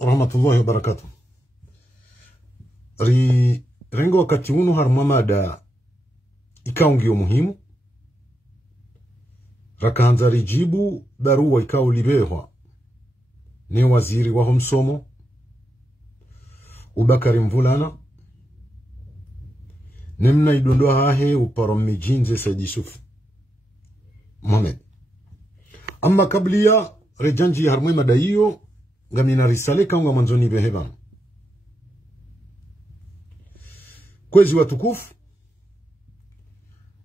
rahmatullahi wa barakatuh. Rengo wakati unu harumamada ikaungio muhimu. Rakaanza rijibu barua ikaulibewa ni waziri wa msomo Ubakari Mvulana nemna idondoa hahe uparomi jinze Said Yusuf Mohamed. Amma kablia rejanji harumwe madaiyo ngamina risale kaunga manzoni beheba. Kwezi watukufu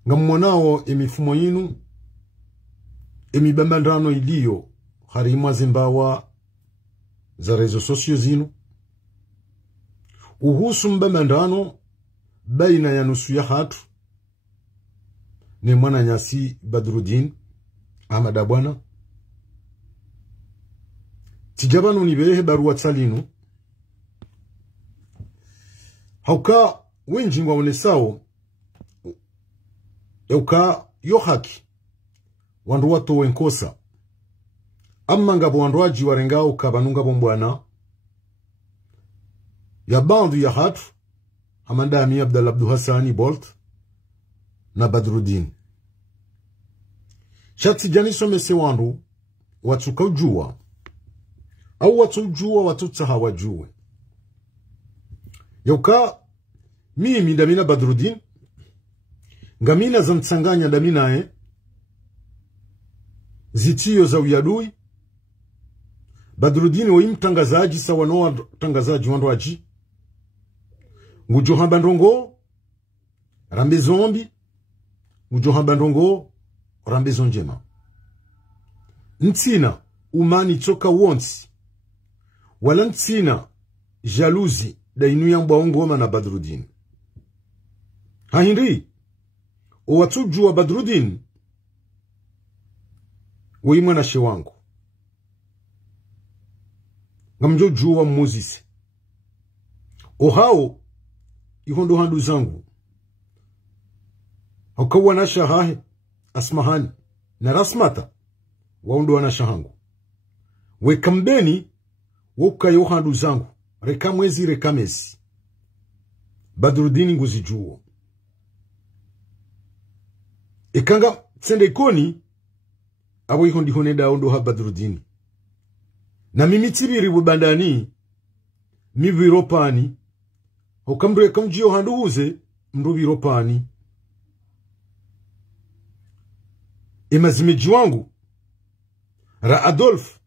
ngamonao emifumo yinu emibambandano iliyo harimwa zimbawa za rezo sosio zinu uhusu mbambandano baina ya nusu ya hatu ni mwana nyasi Badruddin Ahmad Abwana tijabanu nibehe barua tsalinu hauka wenji waonesao euka yohaki wandu wato wenkosa amma ngabo wandu waji warengao kabanunga bombwana ya bandu ya hatu Hamandami Abdallah Abdu Hassani Bolt na Badruddin shati janiso mese wandu watuka ujua au watujua watutsa hawajue yoka mimi ndamina Badruddin ngamina za mtsanganya ndamina zitiyo za uyadui Badruddin wa mtangazaji sawa no tangazaji wandu waji ngujoha bandongo rambe zombi ngujoha bandongo rambe zonjema ntsina umani choka wonsi wala ntsina jalousi dainu ya mbwaongoma na Badruddin hahindri uwatuju wa Badruddin uimwa na shewangu ngamjoju wa Moses ohao ihondo handu zangu haukawa na shahahe Asmahani na Rasmata waundo wana shahangu wekambeni woka yohandu zangu reka mwezi reka mesi Badruddin nguzijuo ekanga tsende koni abo ihondi honeda ondo ha Badruddin na mimi tibiri bubandani miviropani hokambre kamjio handuhuze mruviropani emazimeji wangu ra Adolf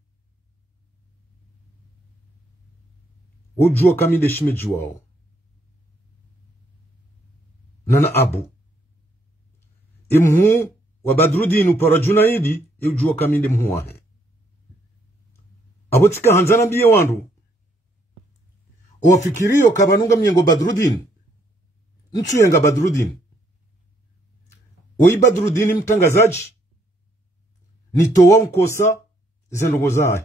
ujua kaminde shimeji wao nana abu imhu wa Badruddin upara Junaidi ujua kaminde mhu wahe abotika hanzana biye wandu owafikirio kabanunga mnyengo Badruddin nchu yenga Badruddin oi Badruddin mtangazaji nitowa mkosa zendongo zae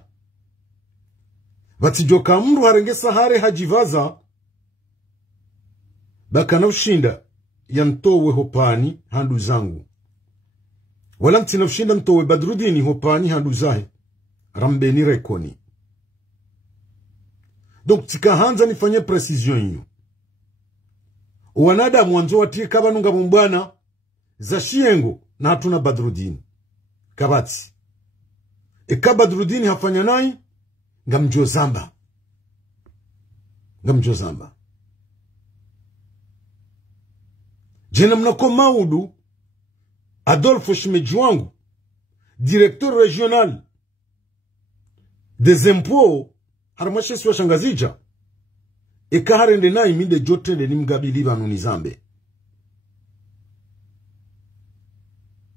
batijoka mru harenge sahare hajivaza bakana ushinda ya ntowe hopani handu zangu wala mtina ushinda ntowe Badruddin hopani handu zae rambeni rekoni. Donc tika hanza nifanye precision hiyo wanada mwanzo watie kabanunga mbwana za shiengo na hatuna Badruddin kabati Badruddin hafanya nai ngamjo zamba jena mnako maudu Adolfo Shimeji wangu directeur régional des impôts haramashesi wa shangazija harende na imide jotende ni mgabili banu nizambe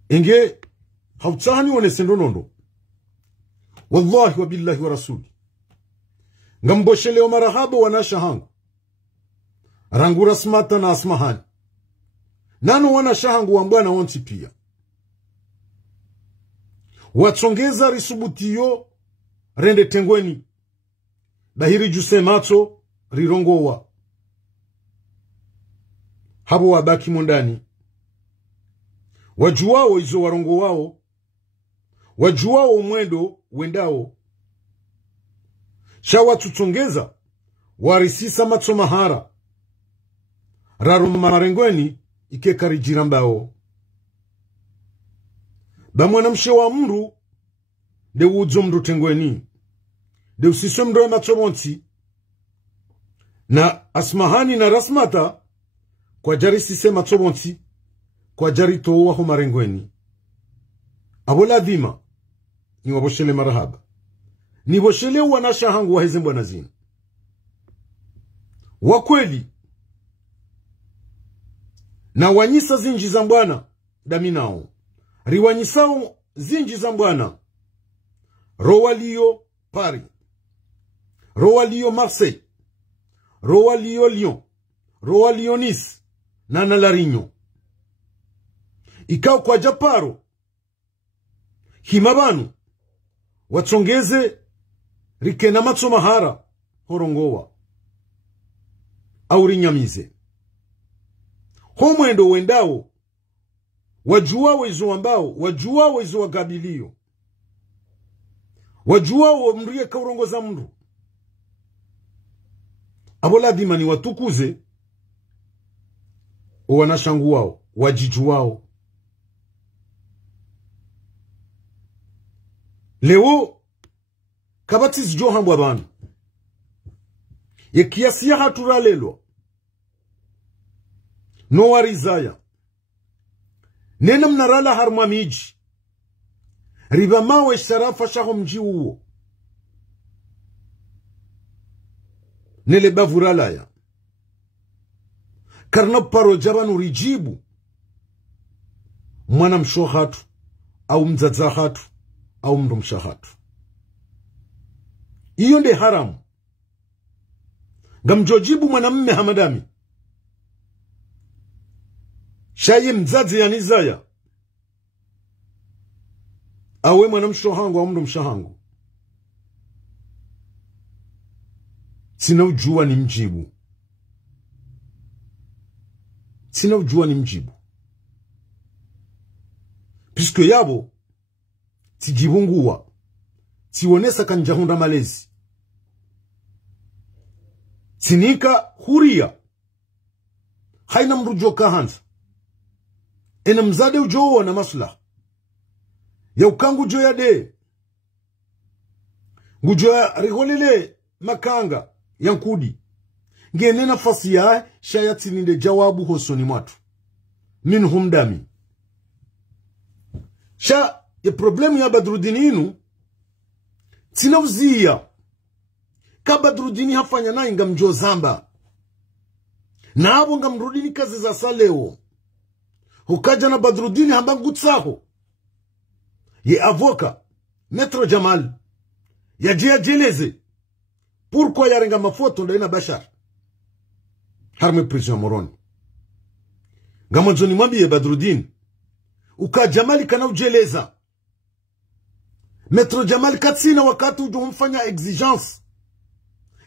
enge hautsahani wonesendo nondo wallahi wa billahi wa rasuli ngamboshele wa marahaba wanasha hangu rangu Rasmata na Asmahani nano wanasha hangu wa mbwana wonti pia watsongeza risubutiyo rende tengweni bahiri juse mato rirongowa habo wabaki mondani wajuwao izo warongo wao wajuwao mwendo wendao shawa tutongeza warisisa matsomahara raruma marengweni ikekari jirambao bamwana mshe wa mru de udzo mru tengweni de usiswe mru matsomonti na asmahani na rasmata kwa jari sise matsomonti kwa jari towa ho marengweni abola dhima ni waboshele marahaba ni boshele wanasha hangu wa hezembo na zina wakweli na wanyisa zinji za mbwana daminao riwanyisao zinji za mbwana Rowalio Paris, Rowalio Marseille, Rowalio Lyon, Rowalio Nice na Nalarigno ikao kwa Japaro himabanu watsongeze rikena matsomahara horongowa au rinyamize homwendo wendao wajuawo izo ambao wajuawo izo wagabilio wajuawo mrie kaurongoza mndu abola dimani watukuze wanashangu wao wajiju wao leo kabatizi johambu abanu ye kiasi ya hatura lelo no warizaya nena mnarala harma miji riba mawe sharafa shaho mji uo nele bavuralaya karna paro jabanu rijibu mwana mshohatu au mzadzahatu au mndu mshahatu iyo nde haramu gamjojibu mwanamme hamadami shaye mzazi ya nizaya awe mwana mshohangu au mndu mshahangu sina ujua ni mjibu sina ujua ni mjibu piske yabo tijibunguwa tionesa kanjahunda malezi sinika huria haina mrujo kahanza ena mzade ujowa na masla ya ukangu joya de ngujoya rigolele makanga yankudi ngene nafasi ya shayati ninde jawabu hosoni mwatu minhum dami sha ya problemu ya Badrudini inu tinawzia ka Badrudini hafanya na inga mjo zamba na hapo nga mrudini kazi za saleo hukaja na Badrudini hamba ngutsaho ye avoka Metro Jamal ya jia jeleze pourquoi ya renga mafoto ndaina Bashar harme prison moroni ngamonzoni mwambi ye Badrudini uka Jamali kana ujeleza Metro Jamal katsina wakati ujumfanya exigence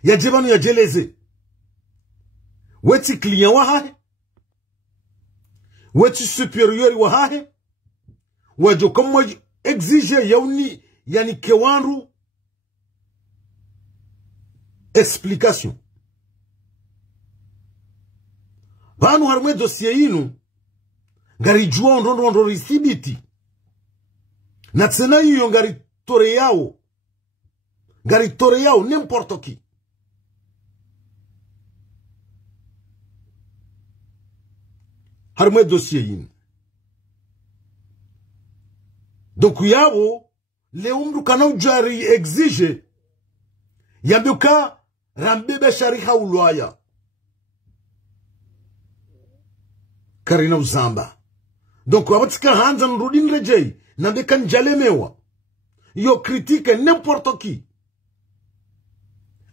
ya jibanu ya jeleze weti client wahahe weti superiori wahahe wajo kama exige yauni yani kewanru explication banu harumwe dossier inu ngari juwa ndondo risibiti na tsena hiyo ngari tore yao n'importe qui harumwe dossier inu donc yabo le umru kana ujari exige yambuka rambebe shariha ulwaya karina uzamba donc wabatika hanza nrudin rejei nande kan jalemewa yo critique n'importe qui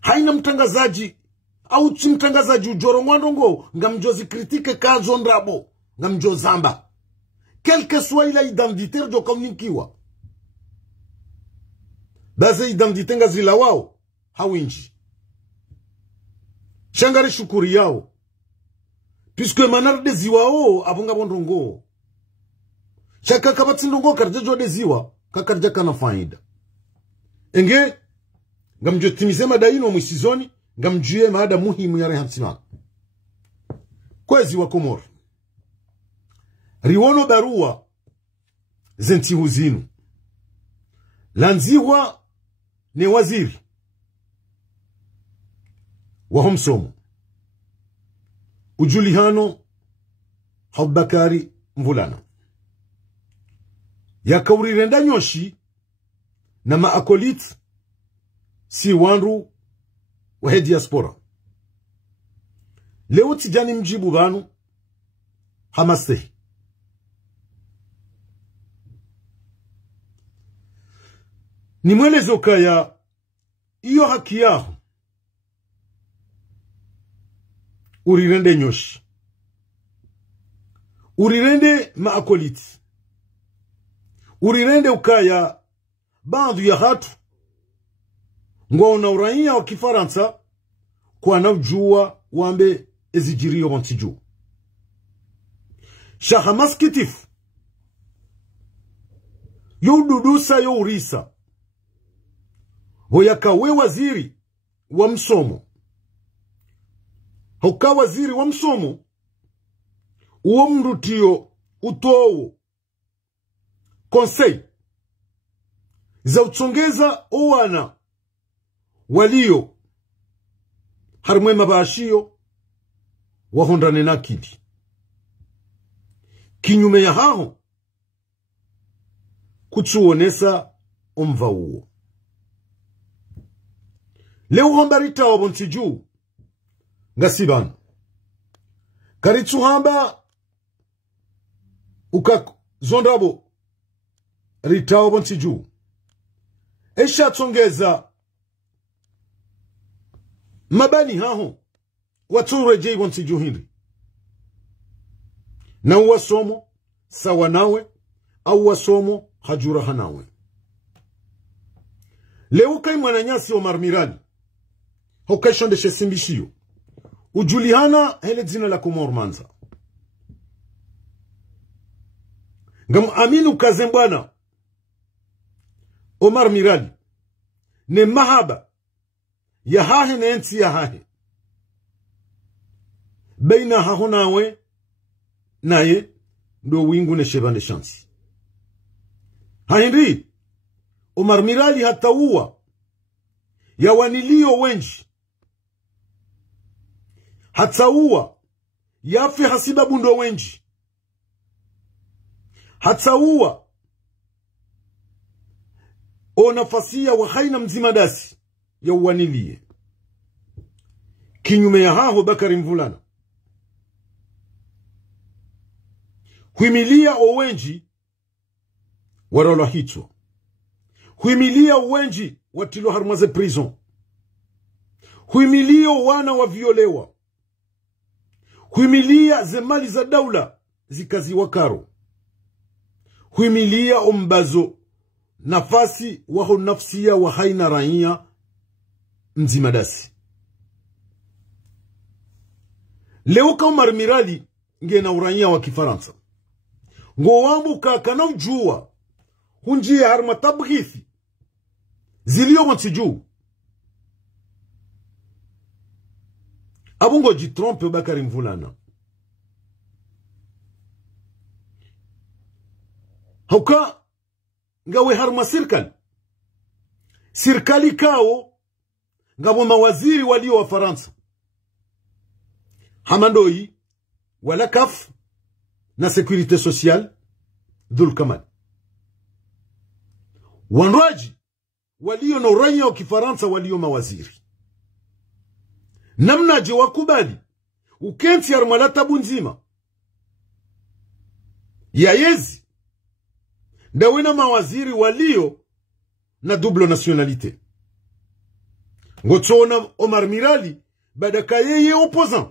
haina mtangazaji au chimtangazaji ujoro ngwandongo ngamjozi critique kazo ndrabo ngamjozamba quel que soit la identité de communikiwa baze identité ngazila wao hawinji shangari shukuri yao puisque manar de ziwao abunga bondongo chaka kabatsi ndongo karja jode ziwa kakarja kana faida enge ngamjotimize madaino mwisizoni ngamjue maada muhimu ya rehamsimana kwezi wa Komoro riwono barua zentihu zinu lanziwa ne waziri wa homsomo ujulihano Habakari Mvulana ya kaurirenda nyoshi na maakolit si wanru wa diaspora leo tijani mjibu banu hamaste ni mwelezo kaya iyo haki yaho urirende nyoshi urirende maakoliti urirende ukaya bandu ya hatu ngona uraia wa Kifaransa kwa naujua wambe ezijirio wantiju shaha maskitifu yo dudusa yo urisa hoyakawe waziri wa msomo hoka waziri wa msomo uo mrutio utowo konsei za utsongeza owana walio harmwe mabashio wahondane na kidi kinyume ya haho kutsuonesa omva uo leo hombarita wabontiju ngasibana karitsu hamba uka zondrabo ritawo bontiju esha tsongeza mabani haho waturejei bontiju hindi na uwasomo sawa nawe au wasomo hajura hanawe leo kai mwananyasi Omar Mirali hokashonde shesimbishio ujulihana hele dzina la Komoro manza ngam aminu kazembwana Omar Mirali ne mahaba ya hahe na enti ya hahe baina hahonawe naye ndo wingu ne shebande shansi haindi Omar Mirali hataua ya wanilio wenji hataua yafi hasiba bundo wenji hataua o nafasia wa haina mzimadasi ya wanilie kinyume ya haho Bakari Mvulana huimilia owenji warola hicho huimilia owenji watilo harumaze prison huimilia wana wa violewa huimilia zemali za daula zikaziwa karo huimilia ombazo nafasi waho nafsia wa haina raia mzimadasi leo kama Omar Mirali ngena uraia wa Kifaransa ngo wambu kakana ujua hunjia harma tabghithi zilio mantiju abungo jitrompe Bakari Mvulana hauka ngawe harma sirkali kao ngabo mawaziri walio wa Faransa hamandoi wala kaf na sécurité sociale Dhul Kamal wanraji walio na uraia wa Kifaransa walio mawaziri namna je wakubali ukenti armala tabu nzima ya yezi ndawena mawaziri walio na double nationalité ngotsona Omar Mirali badaka yeye opposant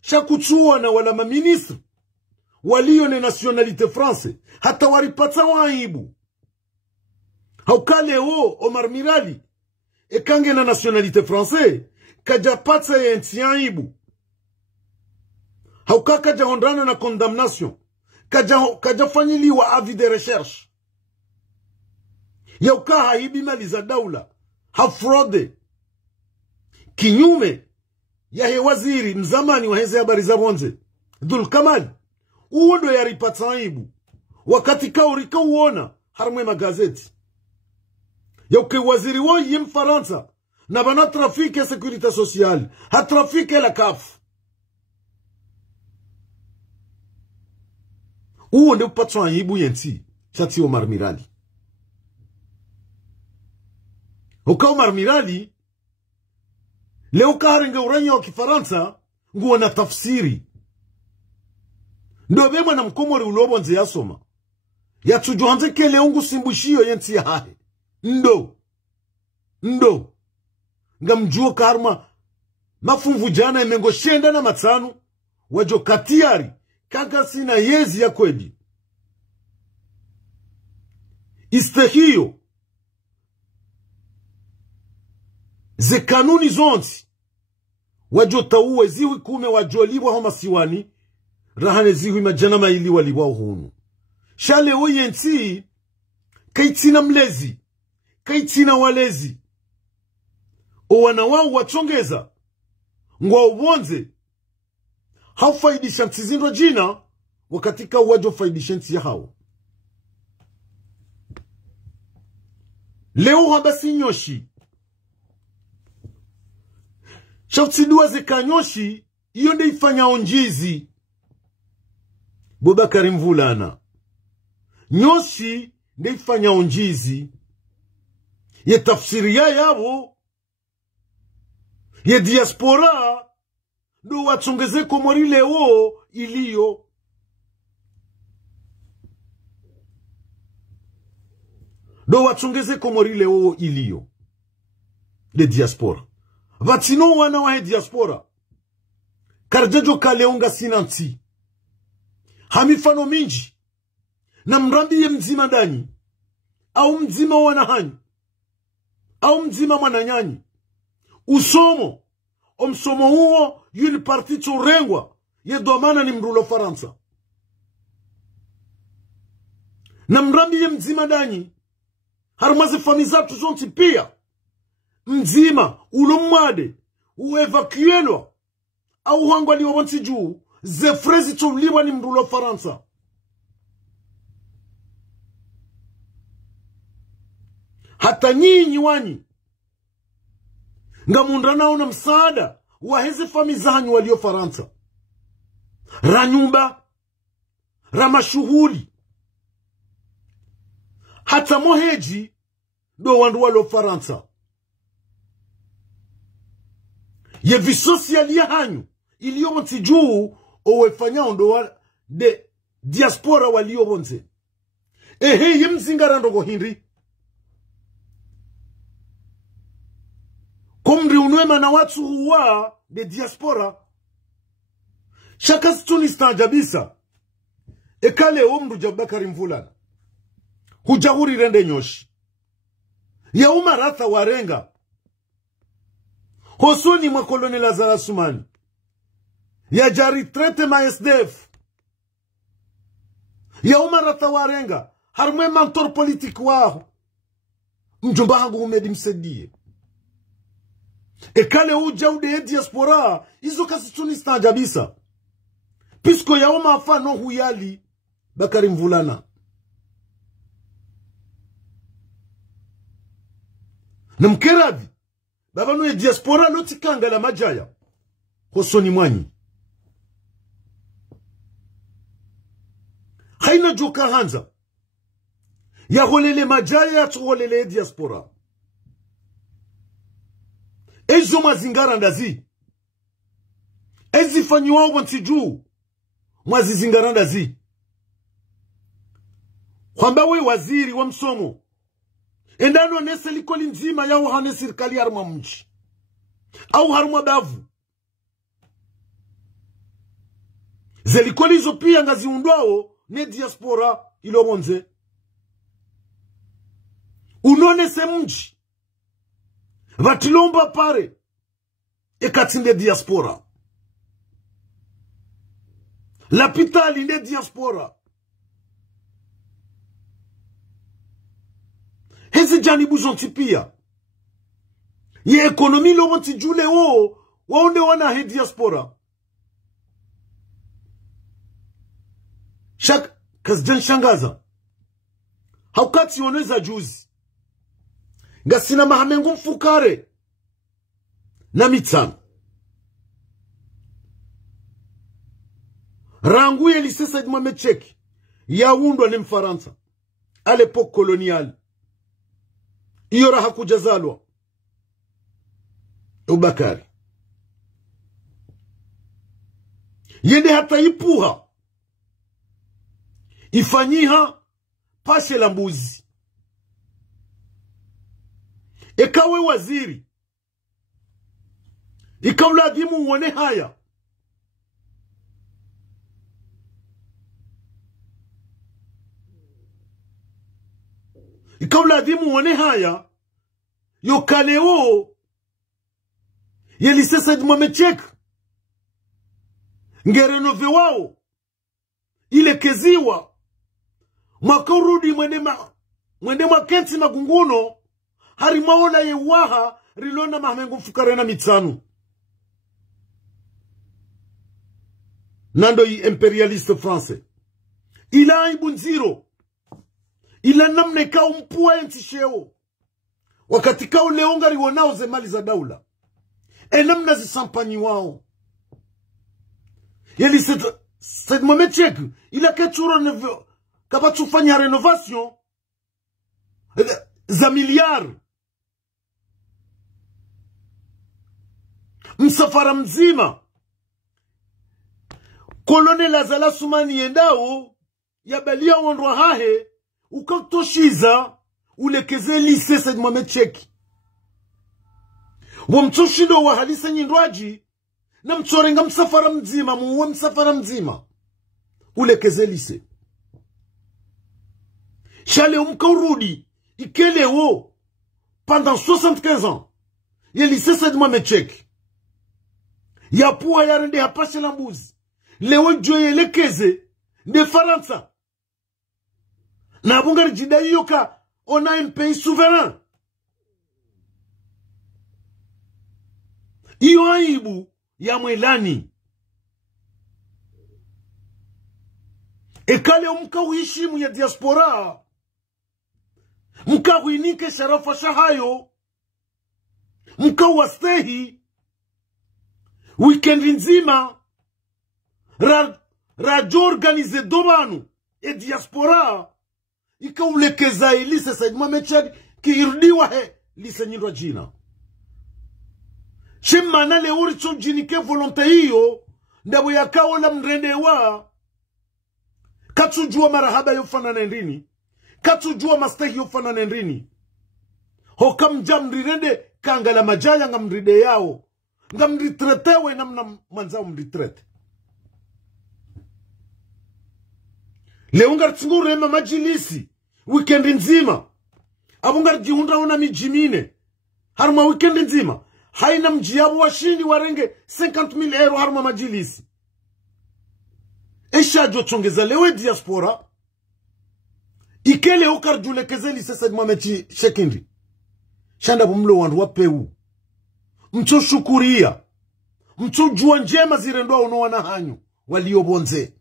shakuchua na wala maministre walio na nationalité français hata waripata waibu haukale o Omar Mirali ekange na nationalité français kaja pata ya entiaibu haukaka jahondrana na condamnation kaja fanyiliwa avis de recherche yauka haibi mali za daula hafrode kinyume ya he waziri mzamani wa heze habari za bonze Dhul Kamal uo ndo yaripata aibu wakati kaurika uona harmwe magazeti ya uke waziri wo yim Faransa na bana trafiki ya sekurite sociale ha trafiki la kafu uo ndo patwa aibu yenti chati Omar Mirali uka Omar Mirali leo karinge uranya wa Kifaransa nguo na tafsiri ndo bema na mkomori ulobo nze yasoma ya tujuhanze kele ungu simbushio yenti ya hae ndo nga mjuo karma mafumvu jana imengo shenda na matanu wajo katiari kakasi na yezi ya kwedi istehio ze kanuni zonti wajo tauwe ziwi kume wajo liwa homa siwani rahane ziwi majana maili waliwa uhunu shale uyenti kaitina mlezi kaitina walezi owana wao wachongeza ngwa ubonze haufaidisha mtizindo jina wakatika wajo faidisha nti ya hao leo habasi nyoshi shautidua zeka nyoshi iyo nde ifanya onjizi Bobakari Mvulana nyoshi nde ifanya onjizi ye tafsiria yabo ye diaspora ndo wachongeze komori leo iliyo de diaspora vatino wana wa diaspora karjajo kaleonga sinanti hamifano minji na mrambi ye mzima ndani au mzima wanahani au mzima mwananyanyi usomo omsomo huo yuni parti churengwa ye domana ni mrulo Faransa na mrambi ye mzima ndani harumaze famizatu zonti pia mzima ulomwade uevacuelwa au hangwa liwa wanti juu ze frezi chuliwa ni mrulo Faransa hata nyinyi wanyi nga mundanao na msaada wa hezi famizanyu walio Faransa ranyumba ramashuhuli hata moheji do wandu walo Faransa ye visosiali ya hanyu ilio wanti juu owefanya ondo de diaspora walio bonze ye mzingara ndogo hindri kumri unwema na watu huwa de diaspora shaka situni stajabisa ekale omru Jabakari Mvulana hujahuri rende nyoshi ya umaratha warenga hosoni mwa koloni Lazara Sumani ya jari trete ma SDF ya umaratha warenga harmwe mantor politik wao mjomba hangu umedi msedie ekale uja ude diaspora izo kasituni stajabisa pisko ya oma afano huyali Bakari Mvulana na mkeravi babanu ya diaspora lotikanga la majaya hosoni mwanyi haina joka hanza ya holele majaya tuholele diaspora ezo mazingara ndazi ezi fanyiwa wanti juu mwazi zingara ndazi kwamba we waziri wa msomo endano nese likoli nzima ya uhane sirikali haruma mchi au haruma bavu zelikoli hizo pia ngazi undwao ne diaspora ilo monze unone se mchi vatilomba pare ekatinde diaspora la pitali ne diaspora hezi janibu zonti pia ye ekonomi lo wanti jule waonde wana he diaspora kazjan shangaza haukati oneza juzi ngasina mahamengu mfukare na mitano rangu ye lycée Said Mohamed Cheki yaundwa ni Mfaransa à l'époque coloniale iyora hakujazalwa Ubakari yende hata ipuha ifanyiha pashe la mbuzi ekawe waziri ikauladimu uone haya ikauladimu uone haya yokaleo ye lycée Said Mohamed Cheki ngerenove wao ile keziwa mwaka urudi mwende mwakenti magunguno harimaona ye waha rilona mahamengu mfukare na mitsanu nando yi imperialiste français ila aibu nziro ila namne kao mpua enti sheo wakati kao leongari wanao zemali za daula namna zisampanyi wao yeli Said Mohamed Cheki ila kachuro kapa tufanya renovation za miliard msafara mzima Colonel Azala Sumani yendao yabalia wondwa hahe ukatoshiza ulekeze lycée Said Mohamed Cheki wamtoshido wa halisa nyindwaji na mchorenga msafara mzima muwe msafara mzima ulekeze lycée Chale umkaurudi ikeleo pendant 75 ans ye lycée Said Mohamed Cheki yapua yarende hapashe la mbuzi lewe joye lekeze de Faransa na bungari jidai yoka on a un pays souverain iyo aibu ya mwelani ekale umkawishimu ya diaspora mkawinike sharafa shahayo mkawastehi weekend nzima rajo organize domanu e diaspora ikaulekeza lycée Said Mohamed Cheki kiirdiwa he lycée nyindwa jina shemana le uricho jinike volonté hiyo ndabo yakao la mrendewa katujua marahaba yofana nendini katujua mastehi yofana nendini hokam jamrirende kanga la majaya ngamride yao ngamritretewe namna manzao mritrete leungar tsungure majilisi weekend nzima abungar jiunda ona mijimine harma weekend nzima haina mjiabu washindi warenge 50,000 euro harma majilisi esha jochongeza lewe diaspora ikele ukarjule kezeli sasa Mohamed Cheki shanda bumlo wandu wapeu mcho shukuria mcho jua njema zirendwa uno wana hanyu waliobonze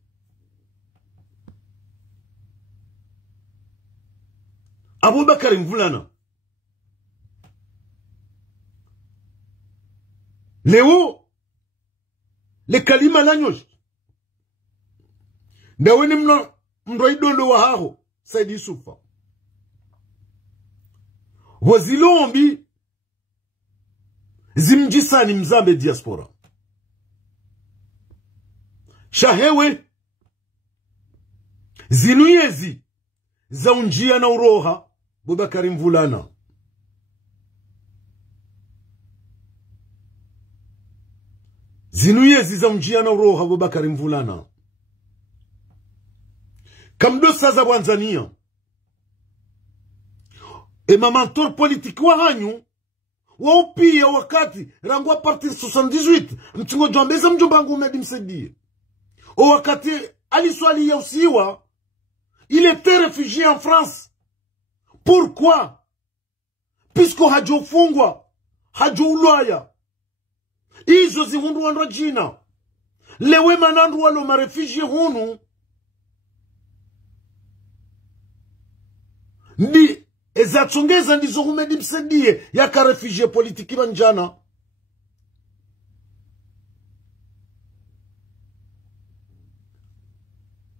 Abubakar Mvulana leo le kalima lanyosh ndawene mroidondo wa haho Said Yusufa wazilombi zimjisani mzambe diaspora shahewe zinuyezi za unjia na uroha Abubakar Mvulana zinuyezi za unjia na uroha Abubakar Mvulana kamdosa za Tanzania mamantor politique wa hanyu waupia wakati rangwa parti 78 mtungo jambeza mjombangu umedimsedie o wakati aliswali ya usiwa il était réfugié en France. Pourquoi? Puisque hajofungwa hajo ulaya izo zihundu wandu jina lewe manandu walo marefugee hunu ndi ezatsongeza ndizo humedi msendie yaka refugee politiki banjana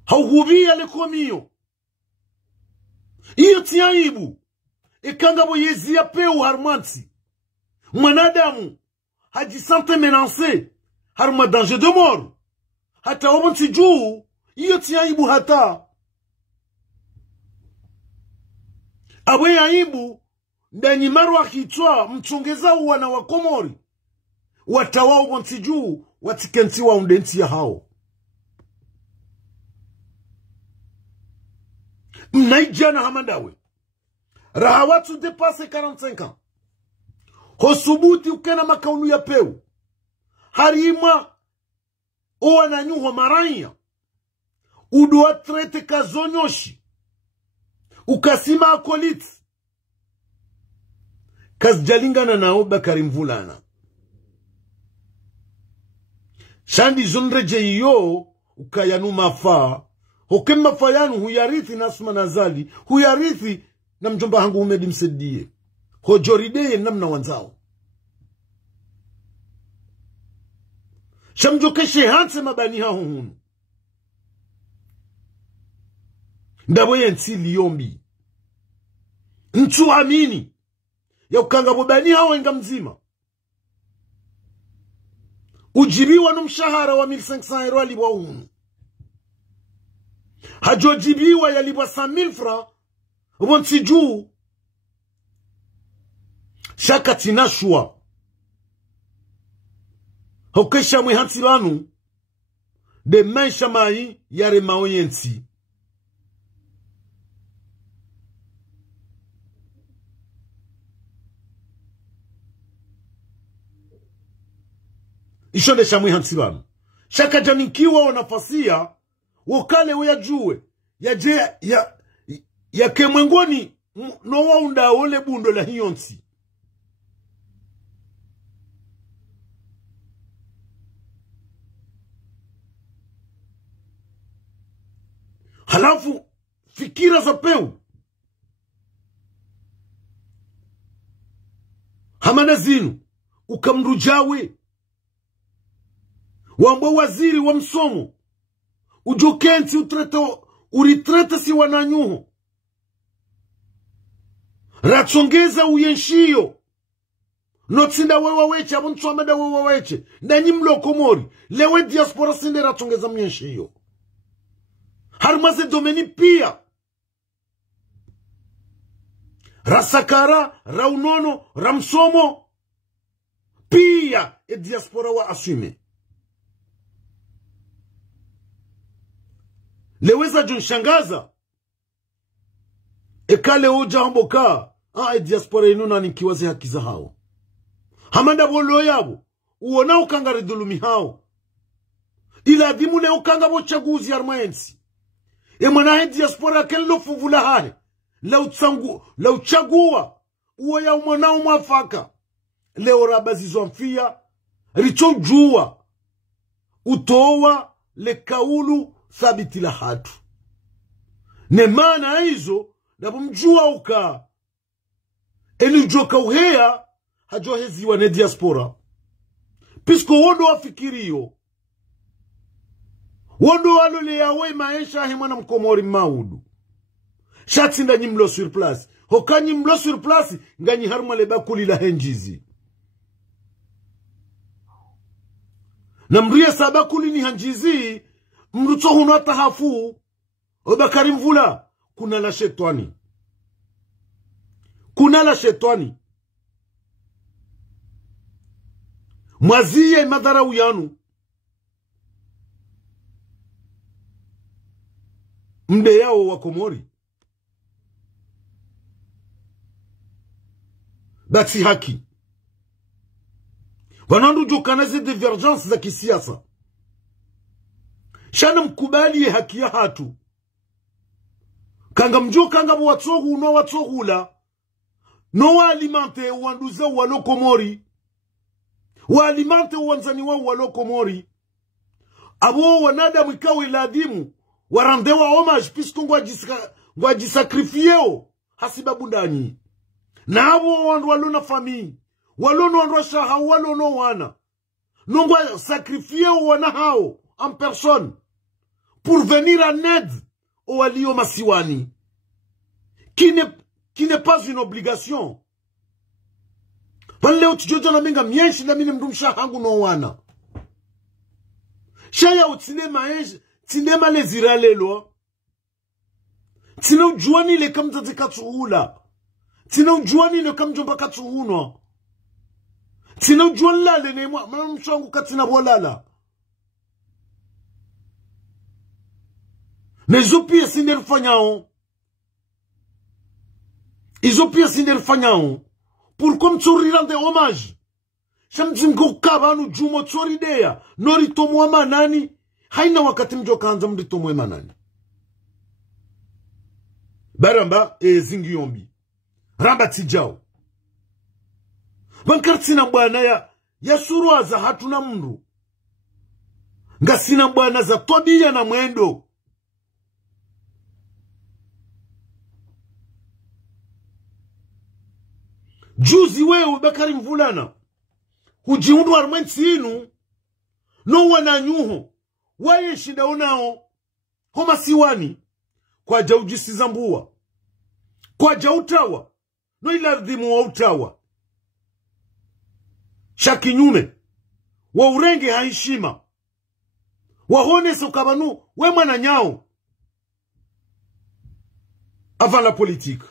hauhubia lekomiyo iyo tiaibu ekangabo yezi ya peu harmansi mwanadamu hajisante menance harma danger de mort hata wabonti juu iyo tiaibu hata awe aibu ndani marwa kitwa mchongeza wana wa Komori watawao bonti juu watikensi wa undenti ya hao mnaijana hamandawe raha watu depase 45 ans hosubuti ukena makaunu ya peu harima owa na nyuho maranya udoa trete kazonyoshi ukasima akoliti kazjalingana nao Bakari Mvulana shandi zonreje iyo ukayanu mafaa hokema fayanu huyarithi Nasma Nazali huyarithi na mjomba hangu Umedi Msedie hojorideye namna wanzao shamjokeshe hanse mabani hao hunu ndaboye nsili yombi nchu amini ya ukanga bobani hao enga mzima ujibiwa no mshahara wa 1500 euro alibwa hunu hajojibiwa yalibwa 100,000 francs ubonti juu shaka tinashua hokesha mwihansi banu de maisha mai yare maoyensi ishonde shamwi hansibanu shaka janikiwa wanafasia wakale uyajue ya kemwengoni no waunda ole bundo la hiyonsi halafu fikira za peu hamana zinu ukamrujawe wambo waziri wa msomo ujokenti uritrete si wananyuho ratsongeza uyenshio notsinda wewa weche abuntu ameda wewa weche ndanyi mlokomori lewe diaspora sinde ratsongeza myenshio harmaze domeni pia rasakara raunono ramsomo pia diaspora wa asume leweza junshangaza ekale uja hamboka diaspora inuna nikiwazi haki za hao hamanda bolo yabo uona ukanga ridulumi hao ila dhimune ukanga bochaguzi armaensi mwana diaspora kello fuvula hare la uchagua uwe ya umwana umafaka leo rabazi zonfia richojua utowa le kaulu thabiti la hatu ne maana hizo nabumjua uka enijoka uhea hajoheziwa ne diaspora pisko wondo wafikirio wondo walole yawe maisha hemana mkomori maudu shati nda nyimlo sur place hoka nyimlo sur place nganyi harma le bakuli la henjizi na mria sabakuli ni hanjizi mruto huno tahafu Bakari Mvula kuna la shetani mwaziye madhara uyanu mde yao wa Komori bati haki wanandu jokanaze divergence za kisiasa shana mkubali haki ya hatu kanga mjo kanga watsogu no watsohula no alimante wanduza walo Komori Waalimante uwanzani wao waloko mori. Abo wanadamu ikawa iladimu. Warandewa homage pisco ngwa jisakrifieo. Hasibabu ndani. Na abo wandu walona fami. Walono wandu shaha walono wana. Nongwa sacrifieo wana hao. En personne. Pour venir en aide. Au alio masiwani. Qui n'est pas une obligation. Leo tujojo na minga mienshi na mine mdumsha hangu no wana. Shaya utinema enji, tinema le ziralelo. Tina ujuani le kamzazi katuhula. Tina ujuani le kamjomba katuhuno. Tina ujuani lale ne mshangu katina bolala. Mezo pia sindel fanyao. Izo pia sindel fanyao. Pour comme tu rende hommage. Shamzimgo kabanu jumo tsoridea. Nori tomo manani. Haina wakati mjokanza mdi tomo manani. Baramba zingi yombi. Ramba tijao. Bankartina bwana ya suruaza hatuna mndu. Ngasina bwana za tobia na mwendo. Juzi wewe Bakari Mvulana. Hujiundu armenti inu. No wananyuho. Waye shida unao. Homa siwani. Kwa jaujisi zambua. Kwa jautawa. No ilardhimu wa utawa. Shakinyume. Wa urenge haishima. Wahone sokabanu. We mwana nyao. Avant la politique.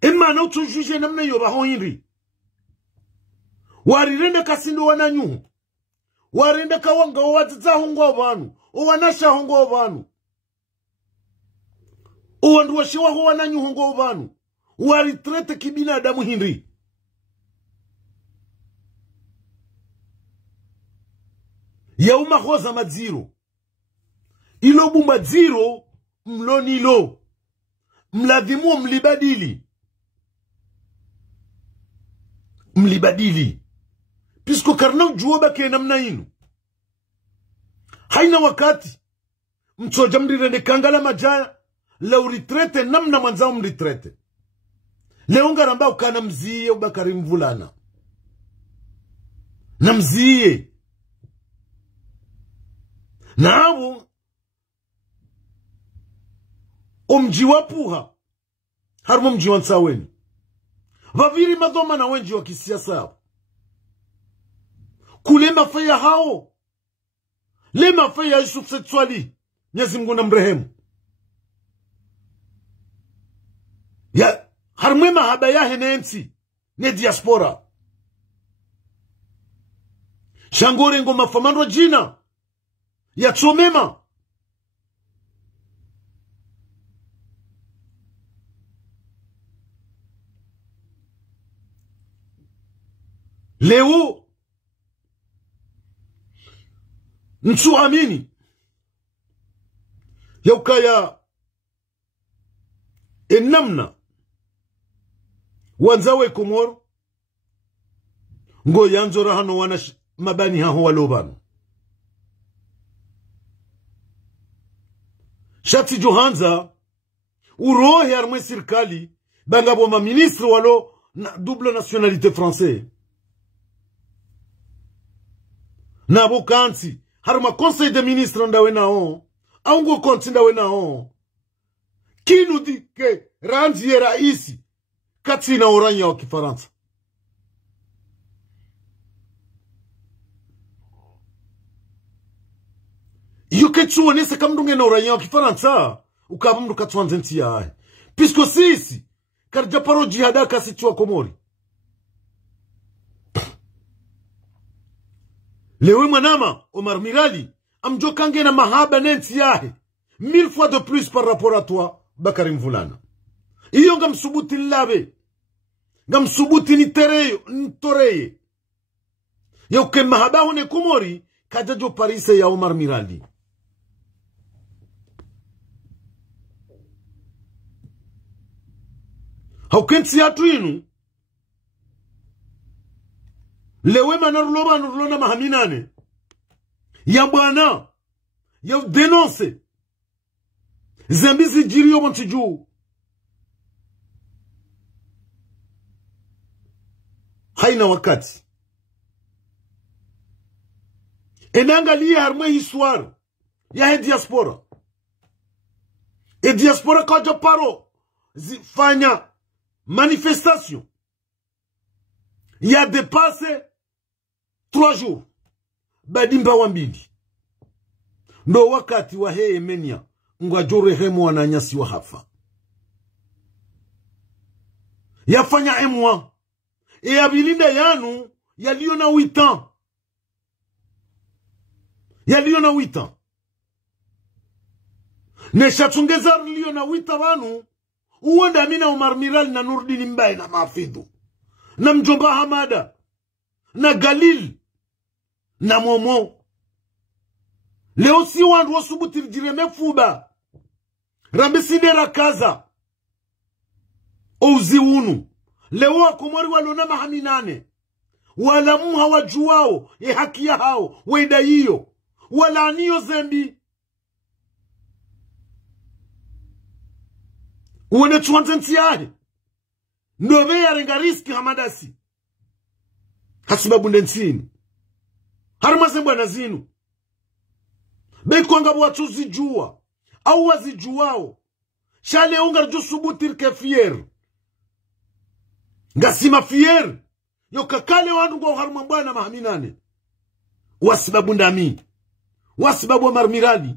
Emma na utujuje namna yoba honri. Warirenda kasindo wananyuhu. Warenda kawanga watiza hongo wabanu. Owanasha hongo wabanu. Owanduwashiwa ho wananyuhu hongo wabanu. Waritrete kibina adamu hinri. Yauma hoza madziro. Ilo bumbadziro mlonilo. Mladhimu mlibadili. Mlibadili. Pisko karna juoba ke namna inu. Haina wakati. Mchoja mrirende kangala majaya. Leo ritrete namna manzao mritrete. Leo ngaramba ukana mziye Bakari Mvulana. Na mziye. Na hawo. Omjiwa puha. Harmo mjiwa nsaweni. Vaviri madhoma na wenji wa kisiasa hapo. Kule mafaya hao. Le mafaya Yusuf Setswali. Nyezi Mungu na mrehemu. Ya harmwe mahaba ya henensi. Ne diaspora. Shangore ngoma famandwa jina. Ya tsomema. Leo nsu amini yaukaya enamna wanzawe Komoro ngo yanzora hano wana mabani haho walobano shati Johanza urohe armwe sirkali bangabo ma ministre walo na double nationalité français. Nabo kanti haruma conseil de ministre ndawe nao aungo konti ndawe nao kinu di ke ranzi ya raisi kati na oranya wa Kifaransa. Yuke chuonese kamdunge na oranya wa Kifaransa ukabumdu katuanzenti ya hai pisko sisi karja paro jihada kasi chua Komori. Lewe manama Omar Mirali amjo kange na mahaba nenti yahe 1000 fois de plus par rapport à toi Bakari Mvulana. Iyo ngamsubuti labe ngamsubuti nitoreye yauke mahaba hone Komori kajajo Parise ya Omar Mirali. Haukensi hatu inu lewe manaruloma nurulona mahaminane ya bwana ya denonce zambizi jiriyo montiju haina wakati enangalia harmwe histoire ya diaspora e diaspora kaja paro zifanya manifestation ya dépassé 3 jours badimba wambili ndo wakati wa heye menia ngwajore hemu wananyasi wa hafa yafanya emwa e yabilinda yanu yaliyo na 8 ans yaliyo na 8 ans neshatungeza liyo na 8 wanu uwanda amina Umar Miral na Nurdin Mbaye na Mafidhu na mjomba Hamada na Galil na Momo leo si wandu wasubuti jireme fuba rambisidera kaza ouzi unu leo wakomori walona mahaminane wala muha wajuwao ye haki ya hao weda hiyo wala aniyo zembi uone tuantenti yahe ndobe ya renga riski hamadasi hasibabu ndensini harumase mbwana zinu bekwanga watu zijua au wazijuao shale unga rjo subutir ke fier ngasima fier yo kakale wandu kwa haruma mbwana mahaminane wasibabu ndami wasibabu wa marmirali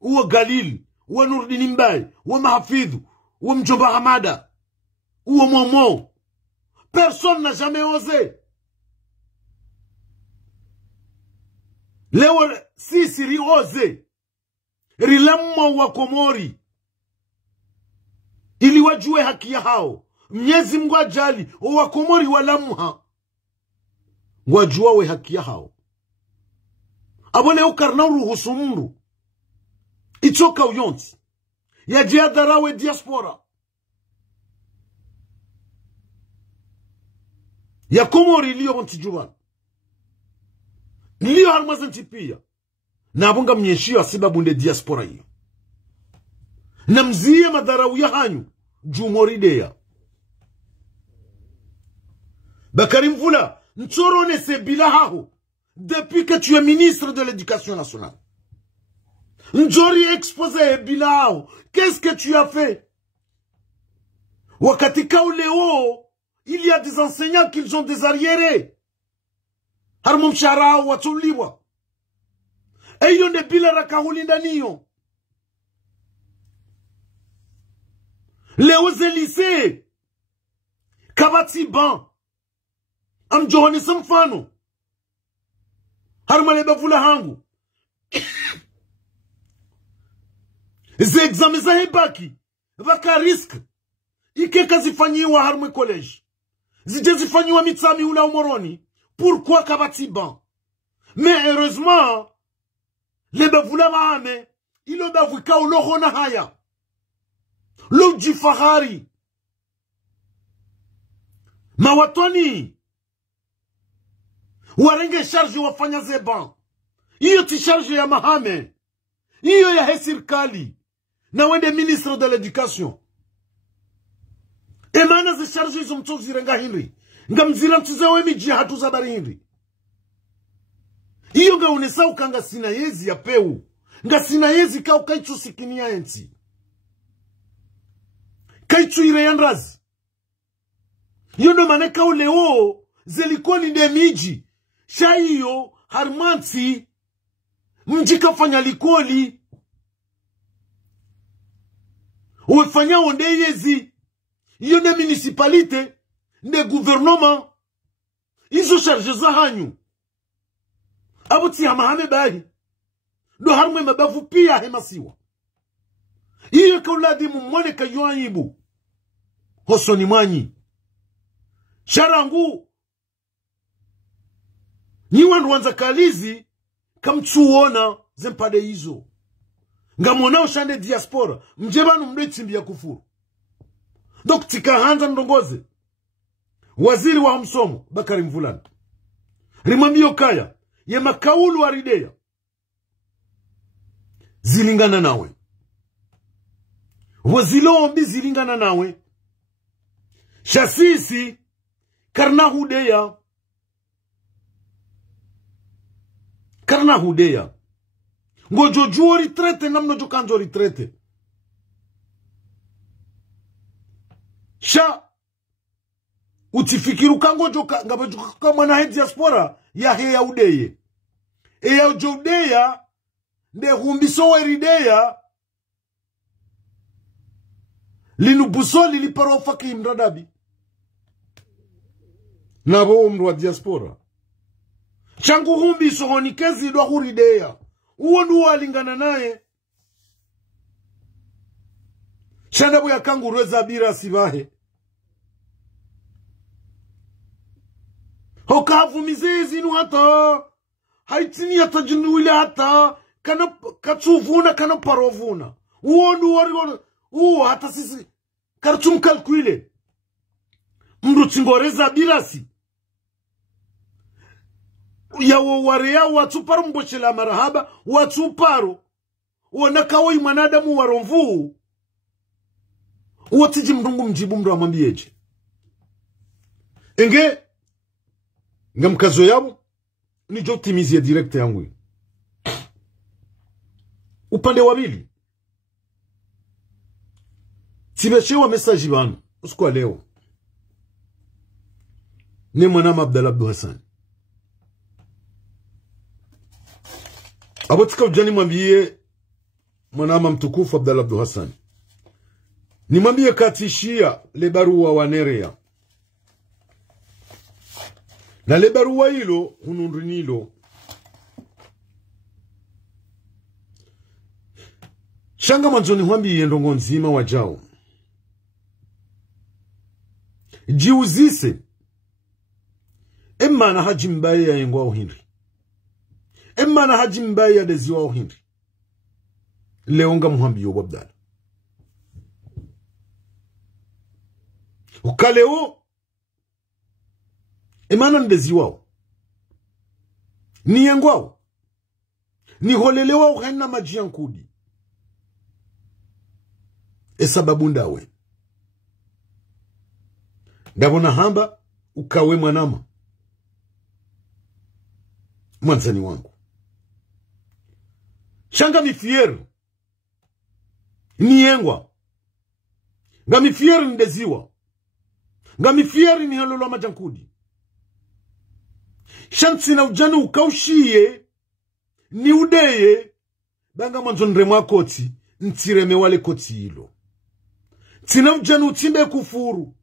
uwa Galil uwa Nurdin Mbaye uwa Mahafidhu uwa mjomba Hamada uwa Momo personne n'a jamais osé leo sisi ri oze rilamwa wa Komori ili wajue haki ya hao Mwenyezi Mungu ajali wa Komori walamha wajua we haki ya hao abone ukarna ruhusu mru itoka uyonti ya jiadarawe diaspora ya Komori liyo montijubana niliyo harmazanti pia na abunga mnyeshio asibabu nde diaspora hiyo na mziye madharau ya hanyu jumoridea Bakari Mvula ntorone se bilahaho depuis que tu es ministre de l'éducation nationale njori exposé bilahaho qu'est-ce que tu as fait wakati kauleo il y a des enseignants qui ont des arriérés harmum shara watuliwa eyo ne bila rakahulinda niyo leo zelise kabati ban am johoni samfano harmale bavula hangu ze examen za hebaki vaka risk ike kazifanyiwa harmwe college zije zifanyiwa mitsami ula umoroni pourquoi kabati ban mais heureusement les bavula maame ilo bavuka ulohona haya lo jifahari mawatoni warenge charge wafanya zeban hiyo ti charge ya mahame hiyo ya hesirkali na wende ministre de l'éducation emana ze charge izo mtozirenga hinri ngamzira mtizewe miji hatu zabari hinri hiyo nga unesa ukanga sina yezi ya peu nga sina yezi ka ukaichu sikinia enti kaichu ire yandrazi hiyo ndo maneka uleo zelikoni nde miji shaiyo harmanti mjika fanya likoli uwefanya onde yezi hiyo nde municipalite nde gouvernement izo charge za hanyu abuti hamahame bali ndo harmwe mabavu pia hemasiwa hiyo kauladi mumone kayoaibu hosoni mwanyi sharangu niwandu wanza kalizi kamchuona zempade hizo ngamona ushande diaspora mjebanu mdeti ya kufuru donc tika hanza ndongoze waziri wa msomo Bakari Mvula rimambio kaya ye makaulu aridea zilingana nawe wazilombi zilingana nawe shasisi karna hudeya ngojo juo ritrete namno jokanjo ritrete sha utifikiru kango joka ngabajuka mwana he diaspora ya he ya udeye e ya jodeya nde humbiso werideya linubusoli liparofa ki mradabi nabo umru wa diaspora changu humbiso honikezi dwa hurideya uo nduwa alingana naye shandabu ya kangu rweza bira sivahe hokavu mizezi inu hata haitini hata jinuile hata kana katsuvuna kana parovuna uo nduwa uo hata sisi karchum kalkuile mdu chingoreza birasi ya warea watuparo mbochela marahaba watuparo wanakawai manadamu waromvu watiji mdungu mjibu mdu amambieje enge ngamkazo yabo ni jotimizi ya direkte yangu upande wabili tibeshewa mesaji banu usikwa leo ni mwanama Abdallah Abdu Hassan abotika ujani mwambie mwanama mtukufu Abdallah Abdu Hassan ni mwambie katishia lebaruwa wanerea na lebaruwa hilo hunundrinilo shanga manzoni mwambie ndongo nzima wajao jiuzise emma na haji mbaye ya yengwa uhindri emma na haji mbaye ya deziwa uhindri leonga muhambiyo wabdala ukaleo emana ndeziwa ni yengwa ni holelewa uhena maji yankudi sababu ndawe ndabona hamba ukawe mwanama mwanzani wangu shanga mifieru ni yengwa nga mifieru ndeziwa nga mifieru ni halolo majankudi shansi na ujani ukaushie ni udeye banga mwanzo nremwa koti ntireme wale koti hilo tina ujani utimbe kufuru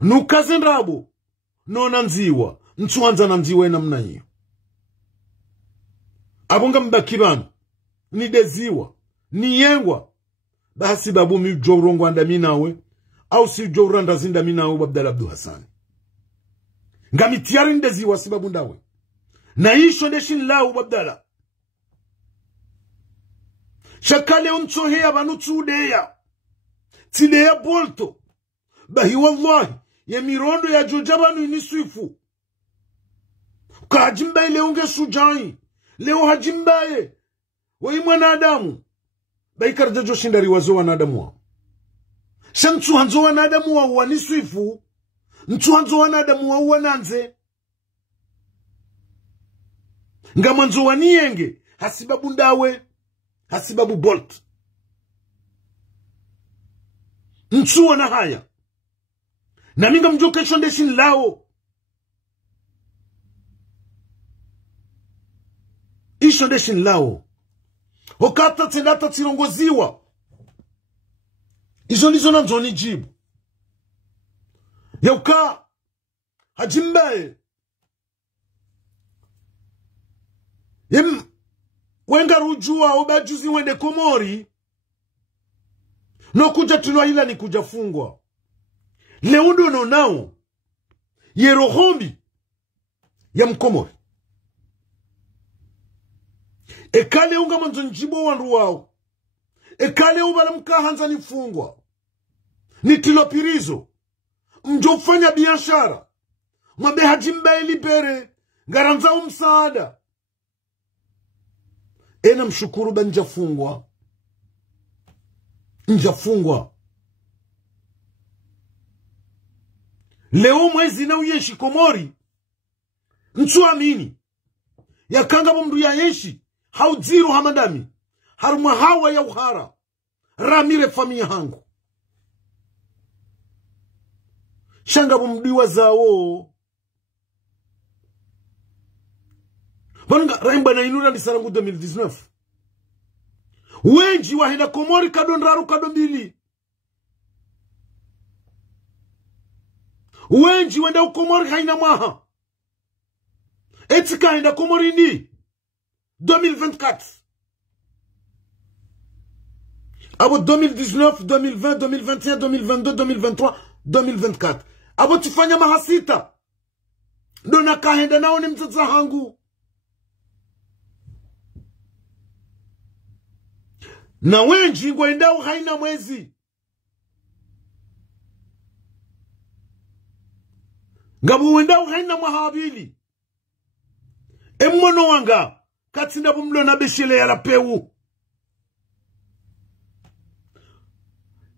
nukaze nrabo nona nziwa ntuanza na nziwa ina mna hiyo abonga mbaki banu ni deziwa ni yengwa basi babu mi jowrongo andami nawe au si jowranda zindami nawe Abdallah Abdu Hassan ngami tiari ndeziwa sibabu ndawe na isho deshin lau Abdallah shakale unchohe abanu tsudeya tideya bolto bahi wallahi ya mirondo ya jojabanu iniswifu ukahajimbaye leo unge sujai leo hajimbaye wa mwanadamu baikar jojo shindari wazo wanadamu wao shamtu hanzo wanadamu wao waniswifu mtu hanzo wanadamu wao wananze ngamanzo waniyenge hasibabu ndawe hasibabu bolt mtu wana haya na minga mjoke shondeshin lao ishondeshin lao hokata tendata tirongoziwa izo nizo na nzoni jibu yauka hajimbaye wenga rujua obajuzi wende Komori no kuja tunwa hila ni kuja fungwa leundo no nao yerohombi ya Mkomori ekale unga manzo njibo wandu wao ekale ubala mkahanza nifungwa nitilopirizo mjofanya biashara mwabe hajimbaye libere ngaranza msaada. Ena mshukuru ba njafungwa. Njafungwa. Leo mwezi na uyeshi Komori. Ntuamini. Ya kanga mumdu ya yeshi. Haudziru hamadami. Haruma hawa ya uhara. Ramire familia hangu. Shanga mumdiwa zao. Banunga raimba na inura ni sarangu 2019. Wenji wahenda Komori kadonraru kadombili. Wenji wenda Komori haina maha. Etika henda Komori ni 2024. Abo 2019, 2020, 2021, 2022, 2023, 2024. Abo tufanya mahasita. Dona kahenda nao ni mtata hangu. Na wenji ngwendao haina mwezi. Ngabu wendao haina mahabili. Mwono wanga katina bumlo na beshile ya lapeu.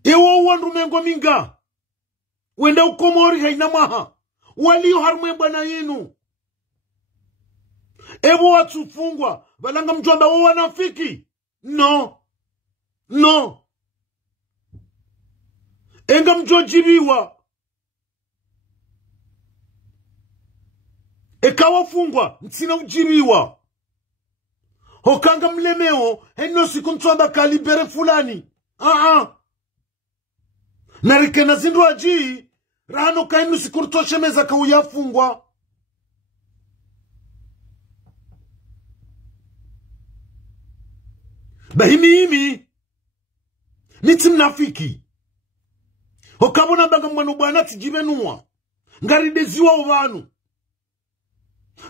Ewo wandu mengo minga. Wendao Komori haina maha. Walio harumemba na yinu. Ewo watu fungwa. Balanga mjomba wa wanafiki. No. No. Enga mjojiriwa. Ekawa fungwa. Ntina ujiriwa. Hokanga mlemeo. Heno siku mtuamba kalibere fulani. Narike na zindu aji. Rahano kainu siku mtuoshe meza kauya fungwa. Bahimi. Niti mnafiki. Hokabona banga mwanu bwana tijimenua. Ngari deziwa uvanu.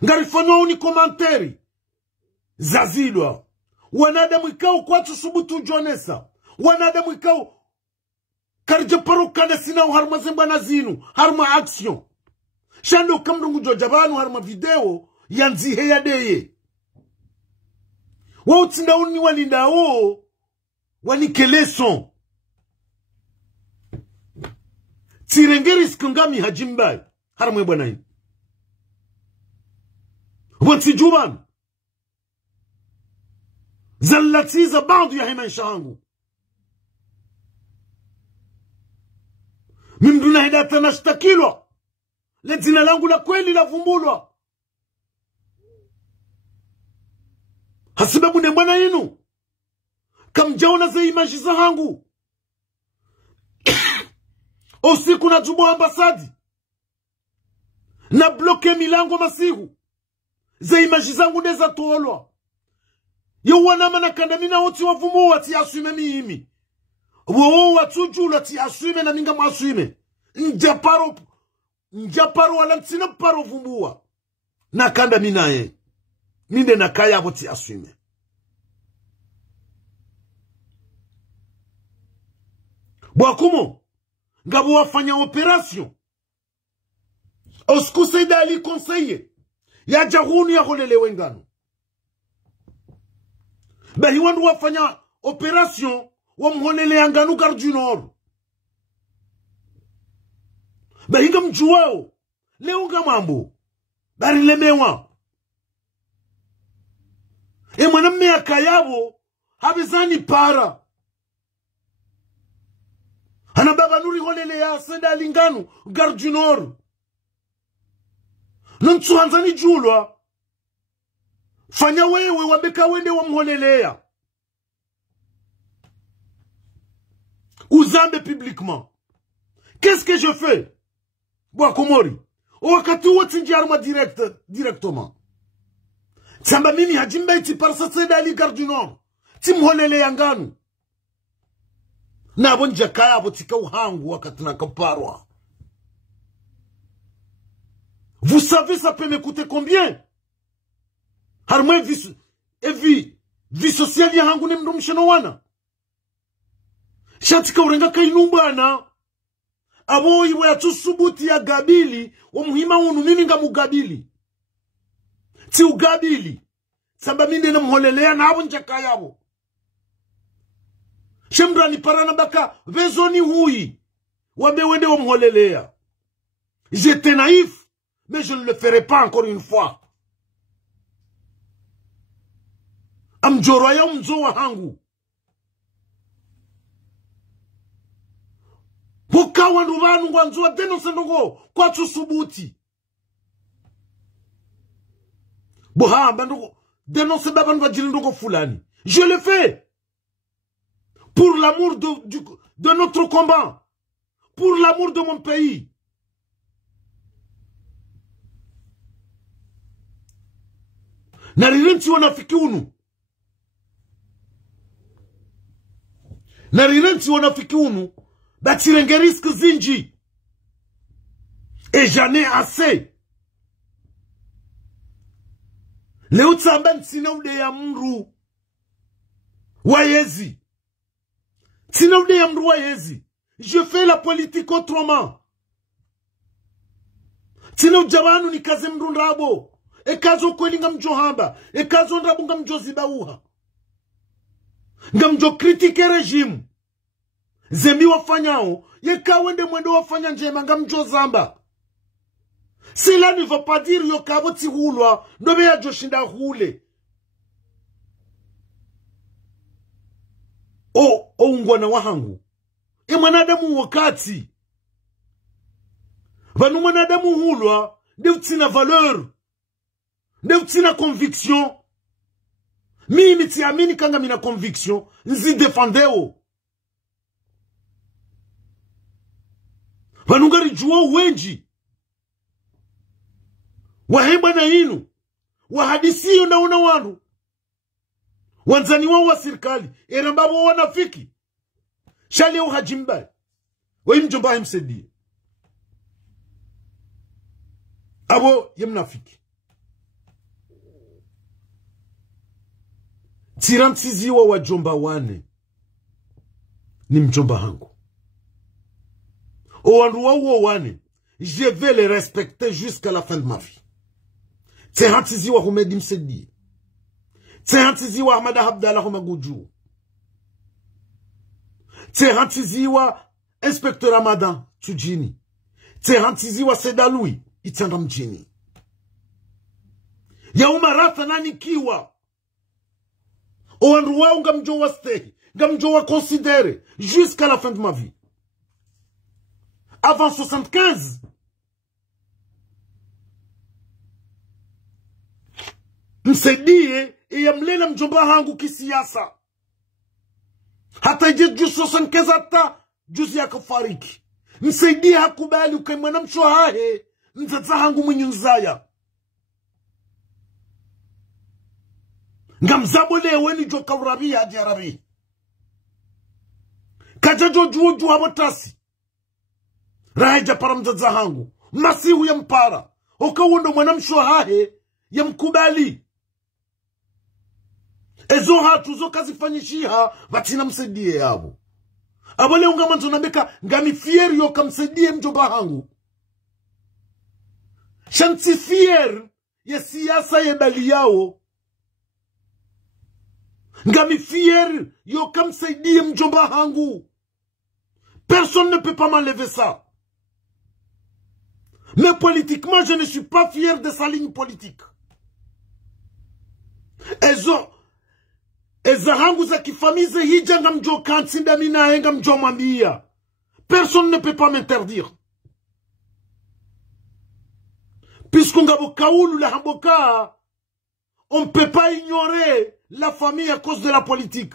Ngari fanyo uni komanteri. Zazidwa. Wanadamu ikao kwa tusubutu jonesa. Wanadamu ikao. Karje paru kanda sina uharma zemba na zinu. Harma action. Shando kamrungu jojabanu harma video. Yanzi heya deye. Wa utinda uni walinda o. Wanikeleson. Tirengeri skungami hajimbai. Haramwe bwana hii. Wanti juban. Zallatiza baadhi ya hema nshangu. Mimduna hidata nashtakilwa. Ledzina langu la kweli la vumbulwa. Hasibabu ne bwana yinu. Kamjaona za imaji za hangu. Usiku na jubo ambasadi. Na bloke milango masihu. Za imaji zangu neza tuolwa. Yo wanama na kandamina oti wafumu wati asuime miimi. Wo watujula ti asuime na minga mwasuime. Njaparo wala ntina paro vumbuwa. Na kandamina ye. Ninde na kaya wati asuime. Bwakumo. Ngabu wafanya operasyon. Osku Seida Ali konseye. Ya jahuni ya holele wengano. Bahi wandu wafanya operasyon. Wamholele yanganu Gardunor. Bahi nga mjuwao. Leo nga mambo. Bari lemewa. Mwaname ya kayabo. Habizani para. Hana baba nuri holele ya Seida Linganu Gardunor. Nuntu hanzani julwa. Fanya wewe wabeka wende wamholelea. Uzambe publiquement. Qu'est-ce que je fais? Boa Komori. Wakati wote njiaruma directement. Samba mimi hajimba iti parsa Seida Ali Gardunor. Timholele yanganu. Na abonja kaya abotika uhangu wakati nakaparwa. Vous savez ça peut me coûter combien? Harma vie sociale ya hangu ni mdumsheno wana. Shatika urenga kainumbana. Abo iwe atusubuti ya gabili. Wa muhima unu nini nga mugabili. Ti ugabili. Samba minde na mholelea na habu njaka yabo. Shembra ni parana baka vezoni hui. Wabe wende wa mholelea. J'étais naïf, mais je ne le ferai pas encore une fois. Amjoroya mzo wa hangu. Boka wandu vanu wanzuwa denonse ndongo kwa tusubuti. Boha bandongo denonse baban vajili ndongo fulani. Je le fais. Pour l'amour de notre combat. Pour l'amour de mon pays. Narirensi wanafiki unu. Narirensi wanafiki unu. Batirenge risque zinji. Et j'en ai assez. Leo tsamban sinaude ya mru. Wayezi. Sinaude ya mru wayezi. Je fais la politique autrement. Sinaude jamanu ni kaze mru nrabo. Ekazo kweli ngamjohamba. Ekazo nrabu ngamjozibauha. Ngamjo kritike regime. Zembi wafanyao, yeka wende mwendo wafanya njema ngamjo zamba. Cela ne veut pas dire yokabo ti hulwa, nobe ya joshinda hule. O ungwana wahangu. Mwanadamu wakati. Vanu mwanadamu hulwa, ndevutina valeur. Ndevutina conviction. Mimi ti amini kanga mina conviction, nzi defendeo. Vanungari juwa uwenji. Wahemba na inu. Wahadisiyo na una wanu. Wanzani wa serikali. Erambabo wanafiki. Shali au hajimbai. Wa imjomba himsedi. Abo yemnafiki. Tirantiziwa wa jomba wane. Ni mjomba hangu. Je vais les respecter jusqu'à la fin de ma vie. Tsehantiziwa Humedim Sedi. Tsehantiziwa Ahmada Abdallah Humagoudjou. Tsehantiziwa Inspecteur Ramadan Tujini. Tsehantiziwa Sedaloui Itandam Jini. Yaumarata nani kiwa. Owanruwa ngamjowa stay. Ngamjowa considéré jusqu'à la fin de ma vie. Avant 75. Msaidie yamlela mjomba hangu kisiasa. Hata jiju 75 hata juzi ya kafariki. Msaidie hakubali ukaimwana mshohahe. Mzaza hangu mwenye nzaya. Ngamzabole weni joka urabi haji arabi. Kajajo juo habotasi. Raheja para mzaza hangu. Masihu ya mpara. Oka wondo mwanamsho hahe ya mkubali. Ezo hatu zo kazi fanyishiha vatina msaidie yabo. Abole unga manzo nambeka ngami fieri yoka msaidie mjomba hangu. Shanti fier ya siyasa ya bali yao. Ngami fier yoka msaidie mjomba hangu. Personne ne peut pas m'enlever ça. Mais politiquement, je ne suis pas fier de sa ligne politique. Ezahangu za kifamize hija ngamjo kansinda mina ngamjo mwambia. Personne ne peut pas m'interdire. Puisqu'on kaoulu la hamboka, on ne peut pas ignorer la famille à cause de la politique.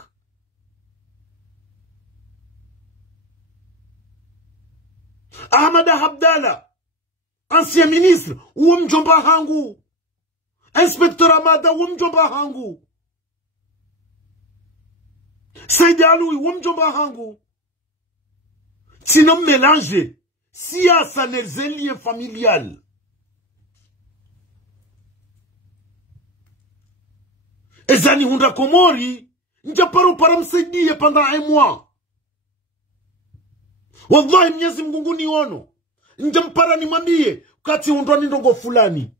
Ahmada Abdallah, ancien ministre, ou mjomba hangu. Inspecteur Amada, ou mjomba hangu. Saïd Aloui, ou mjomba hangu. Sinon mélanger, siasa les liens familial. Ezani hunda komori, njaparo para msaidie pendant un mois. Wallahi Mwenyezi Mungu ni ono. Njampara ni mwambie kati undwani ndongo fulani.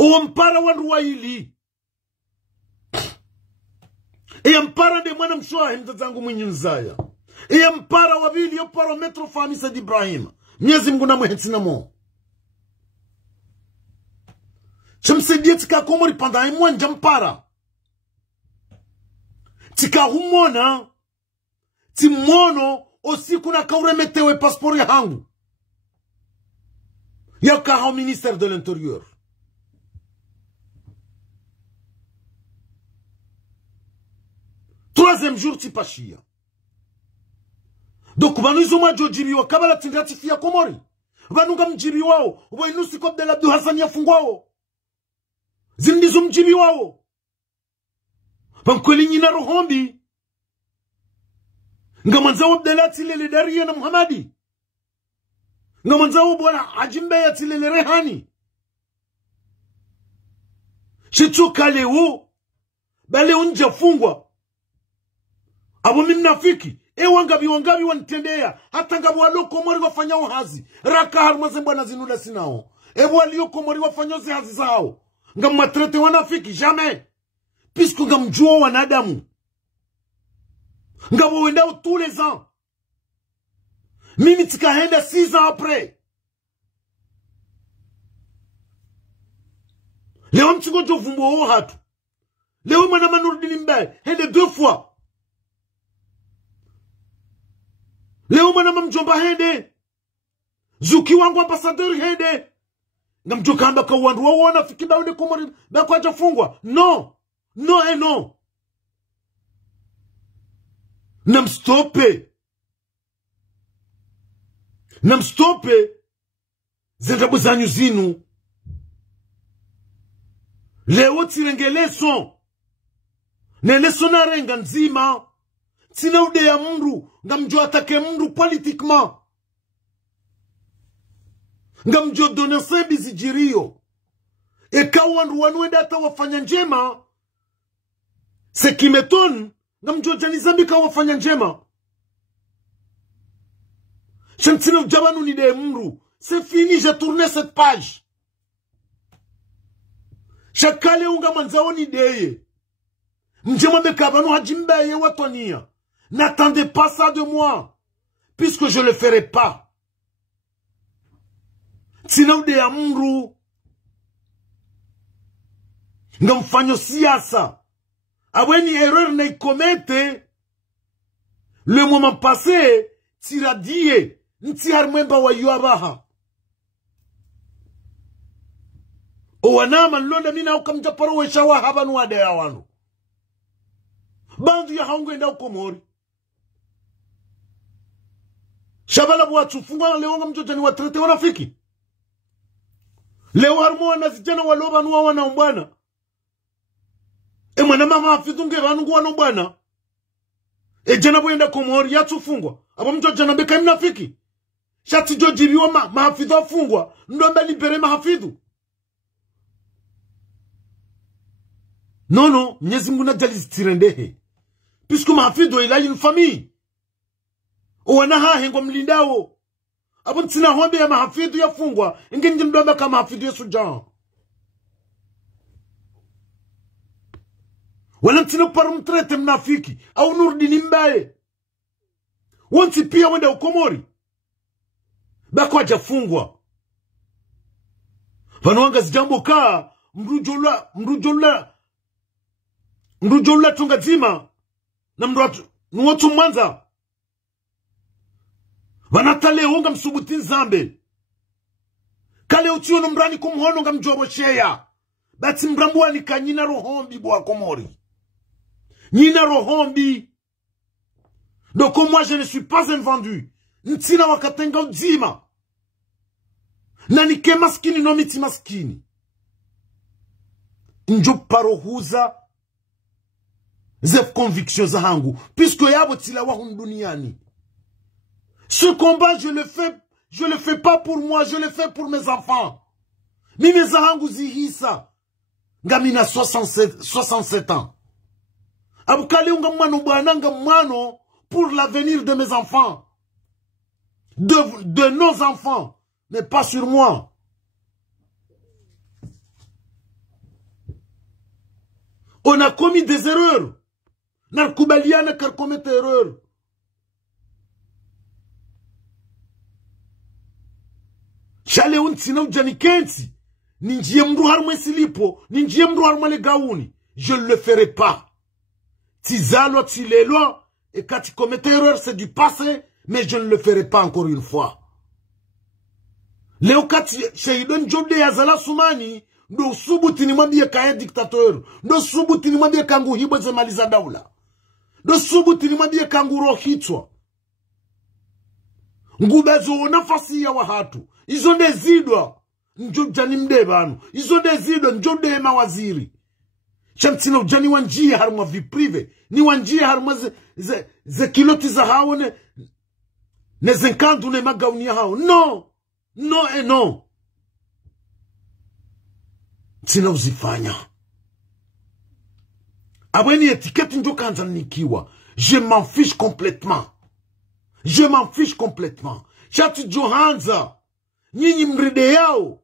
O mpara wandu wa ili. Iya mpara de mwana mshoa mtazangu mwenye nzaya. Iya mpara wabili yo parametro famisa di Ibrahim. Mnyezi Mungu na mwehetina mo. Chamsaidia tika komori panda imwanja mpara. Tika humona. Timono osiku na kauremetewe passport ya hangu. Yaka au ministère de l'Intérieur. Troisième jour tipashia. Donc banu izoma jojibi wa kabala tingratifia komori. Banu nga mjibi wao. Wa inusi kop de l'Abdou Hassan ya fungwao. Zindizo mjibi wao. Bankweli nyina rohombi. Nga manzao Abdallah tilele dariya na Muhammadi. Nga manzao bwana Ajimbe ya tilele Rehani. Shituka leo. Bale unja fungwa. Abo mnafiki. Wangabi wanitendea. Hata ngabu waloko mori wafanyao hazi. Raka harumaze mbwana zinula sinao. Walioko mori wafanyao zi hazi zao. Nga matrete wanafiki. Jamais. Puisque nga mjuo wanadamu. Nga wendao tous les ans. Mimi tikahenda 6 ans après. Leo mtiko jovumbo hatu. Leo mwana Manurdini Mbaye. Hende 2 fois. Leo mwana mjomba hende. Zuki wangu ambassadeur hende. Nga mjoka amba kawandu wa wana fikida ude kumori. Bako aja fungwa. No. No et non. Namstope. Zendabu zanyu zinu. Leo tirengeleson. Neleson arenga nzima. Tina ude ya mru. Nga mjo atake mru politiquement. Nga mjo done sembi zijirio. Eka wandu wanuenda ata wafanya njema. Sekimeton. Nga mjo janizambika wafanya njema. Chantina ujabanu ni de mru. C'est fini, j'ai tourné cette page. Chakale unga manzao ni deye. Mjema bekabanu hajimbe ye watonia. N'attendez pas ça de moi. Puisque je le ferai pas. Tina ude ya mru. Nga mfanyo siasa. Aweni erreur na ikomete. Le moment passé, tira die. Nti harmemba wa yuabaha. Owanama nlonda mina ukamjaparo weshawa habanu wade ya wanu. Bandu ya haungu enda ukomori. Shabala buwa tufungwa leo nga mjojani watrete wanafiki. Leo harmo wanazijana waloba nuwa wana umbwana. Mwana mama hafidhunge wanungu wana umbwana. Jana buenda komori ya tufungwa. Abo mjojana beka mnafiki. Shati jojibiwa mahafidhu afungwa. Ndomba libere mahafidhu. Non, Mwenyezi Mungu najali zitirendehe. Puisque mahafidhu ila une famille. Wana hengo mlindao. Abo ntina hombe ya mahafidhu ya fungwa. Inge ndomba kama mahafidhu ya sujan. Wala ntina parumtrete mnafiki. Au Nurdini Mbaye. Wanti pia wenda ukomori. Bako ajafungwa. Vanuanga zijambo kaa. Mrujola tungazima. Na mruatu mwanza. Vanatale unga msubuti nzambe. Kale utiyo nombrani kumhono nga mjobo sheya. Bati mrambuwa nika nyina rohombi bwa komori. Nyina rohombi. Donc moi je ne suis pas un vendu. Ntina wakatenga uzima. Nanike maskini no miti maskini. Njo parohuza. Zef conviction za hangu. Puisque yabo tila wahun duniani. Ce combat je le fais pas pour moi, je le fais pour mes enfants. Mime za hangu zihisa. Ngamina 67 ans. Abukale unga mwano bwananga mwano pour l'avenir de mes enfants. De nos enfants. Mais pas sur moi. On a commis des erreurs. Narkubaliana kar commettre erreur. Chale untsina ujani kensi. Ninjie mru harma silipo. Ninjie mru harma le gauni. Je ne le ferai pas. Tizalo, tilelo. Et quand tu commets erreur, c'est du passé. Mais je ne le ferai pas encore une fois. Leo kati Sheidon Jode Yazala Soumani. Ndo subuti ni mwambie kaya dictateur. Ndo subuti ni mwambie kangu hibo zemaliza daula. Ndo subuti ni mwambie kangu rohitwa. Ngubezo nafasi ya wahatu. Izo ndezidwa. Njojani mdebanu. Izo ndezidwa njode mawaziri. Chamtina ujani wanjie haruma vi prive. Ni wanjie haruma ze kiloti za hao ne zenkandu ne magaunia hao. No. No et non. Tina uzifanya. Abweni étiquette njo kanza nikiwa. Je m'en fiche complètement. Je m'en fiche complètement. Chatu Johanza. Nyinyi mride yao.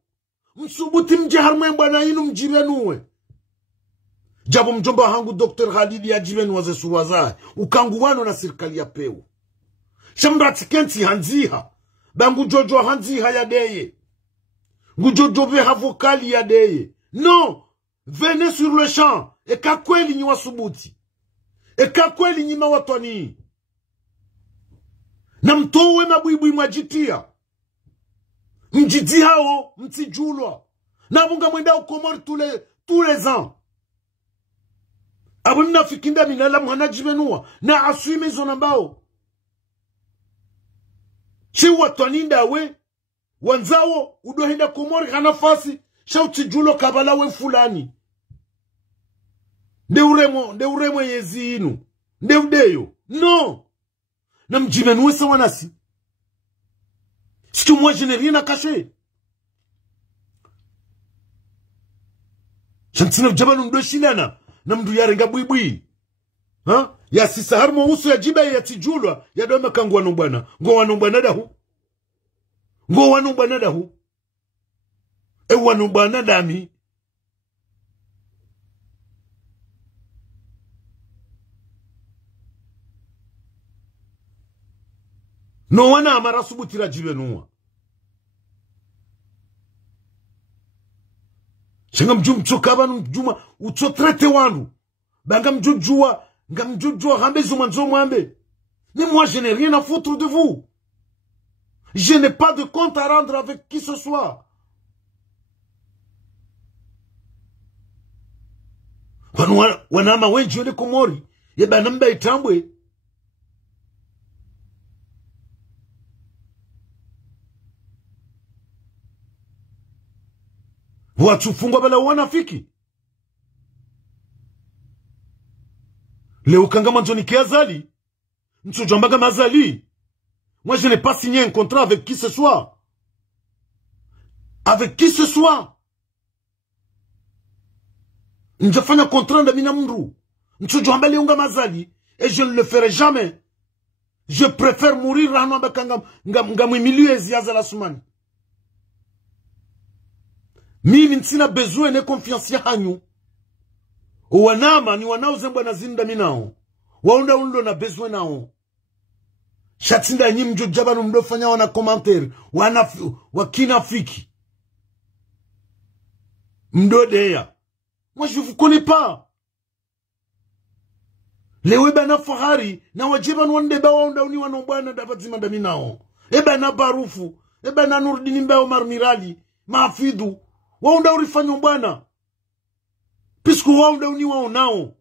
Msubuti mje harma mbana inu mjibenuwe. Jabo mjomba hangu Dr. Khalidi ya jibenu waze suwazae. Ukangu wano na sirikali ya peu. Shambrati kenti hanziha. Bangu jojo hanziha ya deye. Ngujojo veha vokali ya deye. Non. Venez sur le champ. Et kakweli nyi wasubuti. Et kakweli nyi mawatoni. Na mtowe mabuibui mwajitia. Mjidi hao mtijulwa. Na munga mwenda ukomori tous les ans. Abu mnafikinda minala mwana jibenua. Na aswime zonambao. Che watoninda we. Wanzao udohinda komori kanafasi. Shauti julo kabala we fulani. Nde uremo yezi inu. Nde udeyo. No. Na mjibenue sa wanasi. Si que moi je n'ai rien à cacher. Chantina ujabanu ndo shilana. Na mdu yarenga buibui. Ha? Ya sisa harmo usu ya jiba ya tijulwa. Ya doma kangu wanumbana. Ngo wanumbana dahu. Ngo wanumbana dahu. E wanumbana dami. No wana amara subutira jibenua. Shenga mchokaba mjuma uchotrete wanu. Banga mjojua, nga mjojua rambe zumanzo mwambe. Mais moi je n'ai rien à foutre de vous. Je n'ai pas de compte à rendre avec qui ce soit. Wanama wenji wene komori. Yeba namba itambwe. Watu fungwa bala wanafiki. Leo kangama njoni kiazali. Mchojambaga mazali. Moi je n'ai pas signé un contrat avec qui ce soit. Avec qui ce soit. Njafanya contrat na mina mru. Mchojambale unga mazali. Et je ne le ferai jamais. Je préfère mourir rano ambaka nga mwimiliu ziaza la sumani. Mimi ntina besoin ne confiance ya hanyu. Wanama ni wanao zembwa na zinda minao. Waunda undo na besoin nao. Shatinda nyi mjojaba mdofanya wana commentaire. Wakina fiki. Mdodeya. Moi je vous connais pas. Lewe bana fahari. Na wajiba nwandeba waunda uni wanombwana dabazima daminao. Eba na barufu. Eba na nurdini mbao marmirali. Maafidu. Waunda urifanyo mbwana. Pisku waunda uni waonao.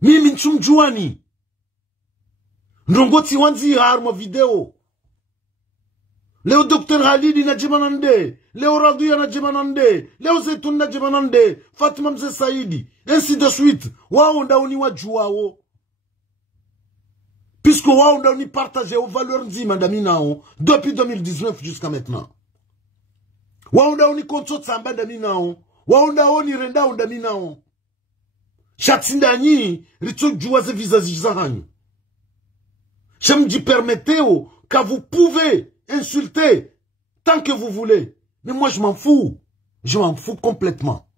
Mimi nchumjuani. Ndongoti wanzi harma video. Leo Dr. Khalidi na jimanande. Leo Raduya na jimanande. Leo Zaitun na jimanande. Fatima Mzee Saidi. Ainsi de suite. Waunda uni wajuao. Puisque waunda uni partage aux valeurs nzima daminao. Depuis 2019 jusqu'à maintenant. Waunda uni konso tsamba daminao. Waunda oni renda daminao. Chatsinda nyi rito juaze vizazi zahanyu. Je me dis permettez-vous car vous pouvez insulter tant que vous voulez. Mais moi je m'en fous. Je m'en fous complètement.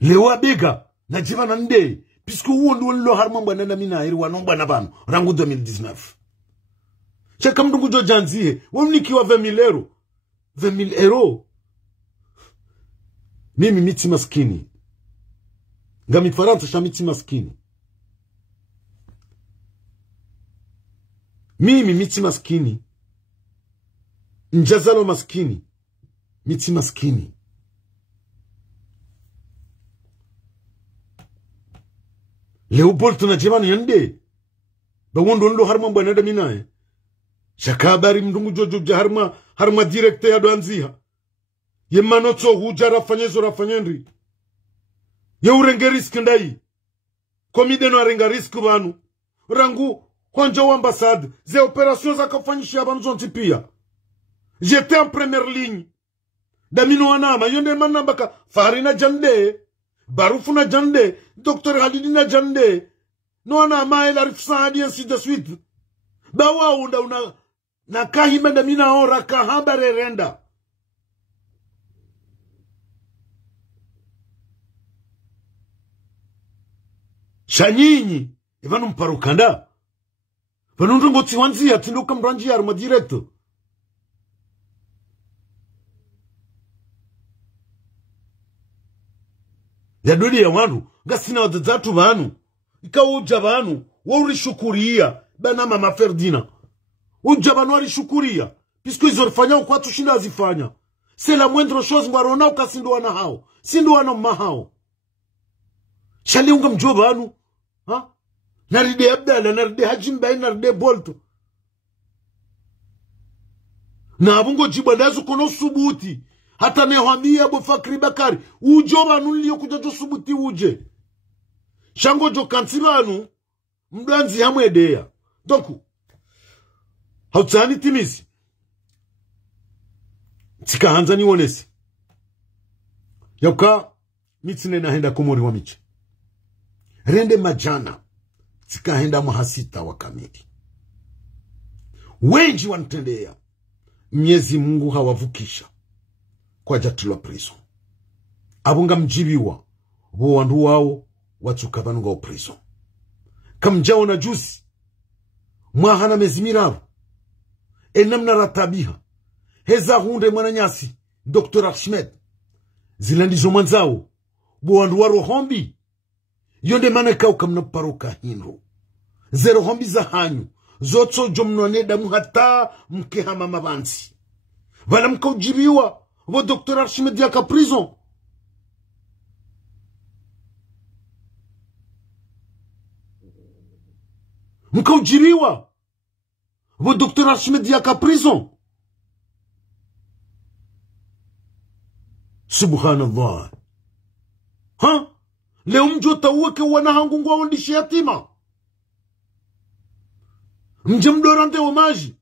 lewa bega na jibana nde puisque uo ndo lo harma mbwana na mina iri wanomba na bano rangu 2019 cheka mdungu jo janzie wamnikiwa 20,000 euro mimi miti maskini ngami Faransa shamiti maskini mimi miti maskini njazalo maskini miti maskini Leopold na jemani yande ba wondo ndo harma mbwana da minae shakabari mdungu jojo harma directe ya doanziha yemano tso hujara fanyezo rafanyendri ye urenge risk ndai komide no arenga risk banu rangu honjo ambassade ze operations akafanyisha abantu zonti pia j'étais en première ligne damino anama yonde manambaka farina jande barufuna jande docteur Halidina jande no anama el arifsadi ainsi de suite bawa unda una na kahima damina ora kahabare renda shanyinyi evanu mparukanda vanundu ngoti wanzi atinduka mranji ya directo ya dodi ya wanu gasina wadazatu vanu ikauja vanu waurishukuria bana mama Ferdina uja vanu warishukuria pisku izorifanya kwa tushinda azifanya c'est la moindre chose ngwarona ukasinduwa na hao sinduwa na mahao shali unga mjoba anu ha naride Abdalla naride Hajimbai naride Bolto na abungo jibandazo kono subuti hata nehwambia Abu Fakri Bakari ujoba anu liyo kujajo subuti uje shango jo kansibanu mdanzi hamwedea doku hautsani timisi tika hanza ni wonesi yauka mitsine na henda kumori wa miche rende majana tika henda mahasita wa kamili wenji wanatendea Mwenyezi Mungu hawavukisha kwa jatulo prison abunga mjibiwa bo wandu wao watukabanunga o prison kamjao na juzi mwahana mezimiraru enamna ratabiha heza hunde mwananyasi Dr. Ahmed zilandizo mwanzao bo wandu waro hombi yonde maneka ukamna paroka hinro zero hombi za hanyu zotso jomnone damu hata mkehama mabansi vala mkaujibiwa bo Dr. Ahmed yaka prison mkaujiriwa bo Dr. Ahmed yaka prison subhanallah ha leo mjota uweke wanahangu ngwa wandishi yatima mjemdorante omaji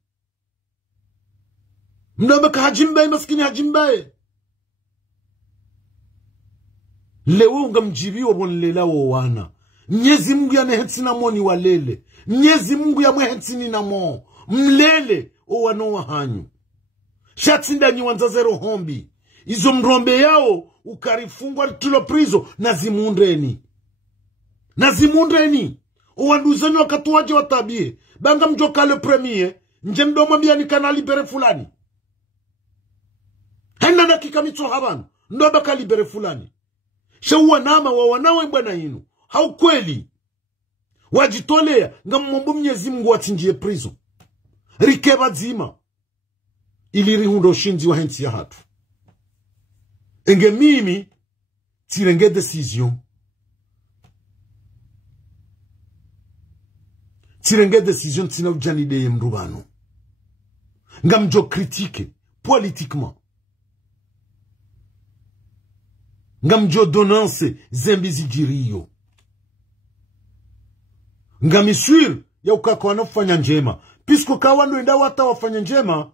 mnabaka Hajimbai maskini Hajimbai leo unga mjibiwa bonlela wo wana Mwenyezi Mungu ya nehetina moni walele Mwenyezi Mungu ya mwehetini na mo mlele o wano wa hanyu shatsinda nyi wanzazero hombi izo mrombe yao ukarifungwa tulo prizo nazimundeni o wanduzanyo wakatuwaje watabie banga mjoka le premier nje mdomo mbia ni kanali bere fulani henda na kikamitso habanu ndoba kalibere fulani shawa nama wa wanawe mbwana inu haukweli wajitolea ngamombo Mwenyezi Mungu watinjie prison rikeba zima ili rihundo shinzi wa hensi ya hatu enge mimi tirenge decision tina ujanide ye mrubano ngamjo critique politiquement ngamjo donance zembizi jiriyo ngamiswir ya ukako wanafanya njema pisco kawando enda wata wafanya njema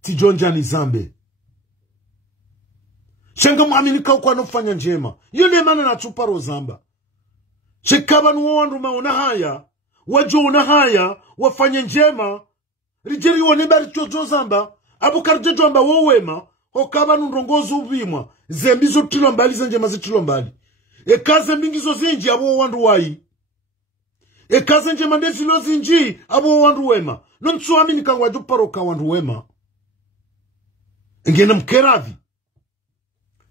tijonja ni zambe shenga muaminika uko wanafanya njema yone mana na chuparo zamba shekaba nuwandu maona haya wajo haya wafanya njema rijeri wone bari chojo zamba abu karjejo amba wowema okaba nundongozo ubimwa zembizo tilombali za njema zitilombali Ekaze mbingizo zinji abo wandu wai. Ekaze nje mandezi lo zinji abo wandu wema. Nonsuami nikangwa duparoka wandu wema. Nge namkeravi.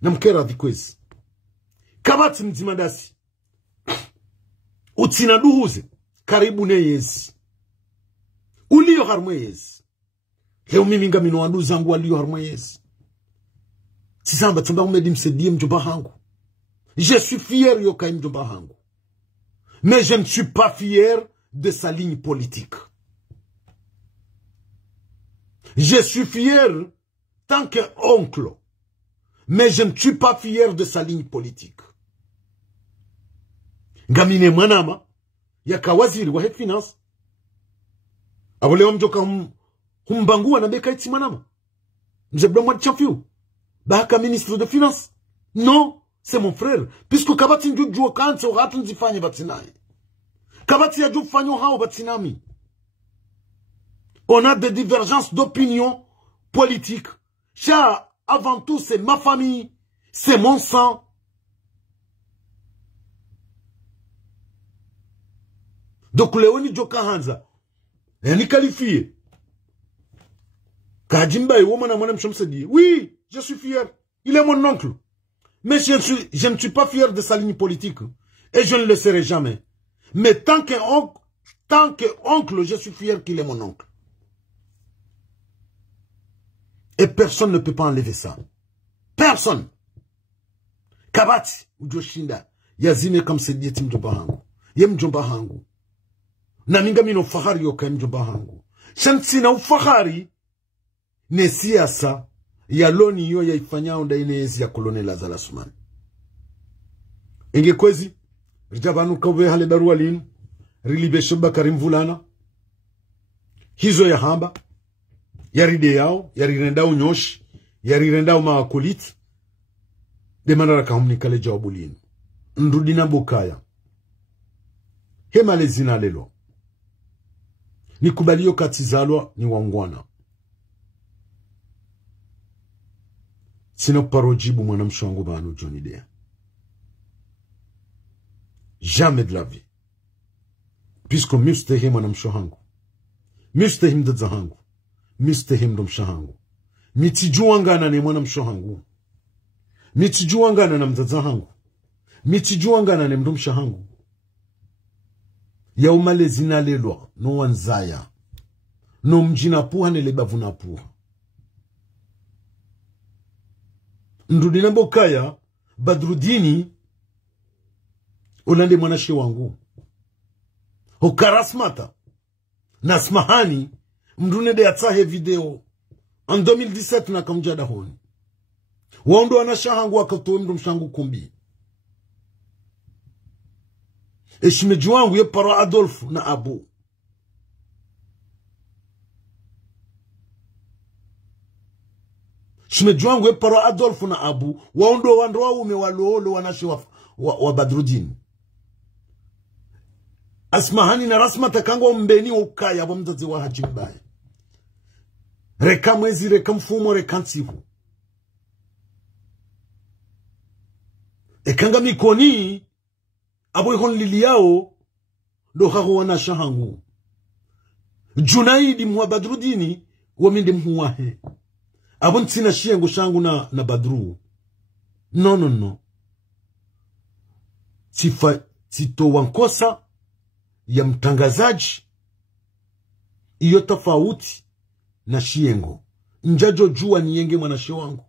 Namkeravi kwezi. Kabati mzimandasi. Utina duhuze. Karibu ne yezi. Uliyo harmwe yezi. Leo mimi nga mino wandu zangu waliyo harmwe yezi. Tisamba tamba umedi msedie mjomba hangu. Je suis fier yokai mjomba hangu. Mais je ne suis pas fier de sa ligne politique. Je suis fier tant qu'oncle. Mais je ne suis pas fier de sa ligne politique. Ngamine mwanama yaka waziri wa head finance. Abole mjoka humbangua na beka iti mwanama. Mzebla mwa chafiu. Baka ministre de finance. Non, c'est mon frère. Puisque kabati njujua kanse uratu nzifanye batinaye. Kabati ya jufanyo hao batinami. On a des divergences d'opinion politique. Cher, avant tout, c'est ma famille. C'est mon sang. Donc, Léonie Joka Hanza, elle est qualifiée. Kajimba et Woman Amonem Chomse dit, oui, je suis fier. Il est mon oncle. Mais je ne suis pas fier de sa ligne politique. Et je ne le serai jamais. Mais tant qu'oncle, je suis fier qu'il est mon oncle. Et personne ne peut pas enlever ça. Personne. Kabati, Ujoshinda, yazine comme c'est dit mjomba hangu. Ye mjomba hangu. Na minga mino fahari yoka mjomba hangu. Shansina ufahari, ne siasa, ya loni yo ya ifanya onda inezi ya Colonel Azala Assoumani. Inge kwezi, rijabanu kawe hale darua linu, rilibe shoba karimvulana, hizo ya hamba, yari de yao, yari rendao nyoshi, yari rendao maakuliti, de manara kahunikale jawabu linu. Ndudina bukaya. Hema lezina lelo. Nikubaliyo katizalwa ni wangwana. Sino parojibu mwanamsho wangu banu Johnny Dea. Jamais de la vie. Puisque mustehim mwanamsho hangu. Mustehim dadza hangu. Mustehim domsha hangu. Mitijuangana ne mwanamsho hangu. Mitijuangana na mdadza hangu. Mitijuangana ne mdomsha hangu. Ya umale zina lelwa. No wanzaya. No mjina puha ne lebavuna puha. Ndudina bokaya, Badrudini, ulande mwanashi wangu. Hukarasmata, Nasmahani, mdune de atsahe video. En 2017 na kamjada honi. Waundo anashahangu wakatoe mdumshangu kumbi. Eshimejuangu ye paro Adolf na Abu. Shimejuangu ye paro Adolf na Abu. Waundo wandoa ume walolo wanashi wa Badrudini. Asmahani na Rasmata kangwa mbeni ukaya wa mzazi wa Hajimbaye. Reka mwezi, reka mfumo, reka nsivu. Ekanga mikoni, abo ihon lili yao, do haho wanashahangu. Junaidi mwa Badrudini, waminde mhuwahe. Abo ntina shiengo shangu na Badru. No. Sito wankosa ya mtangazaji iyo tofauti na shiengo. Njajo jua ni yenge mwanashi wangu.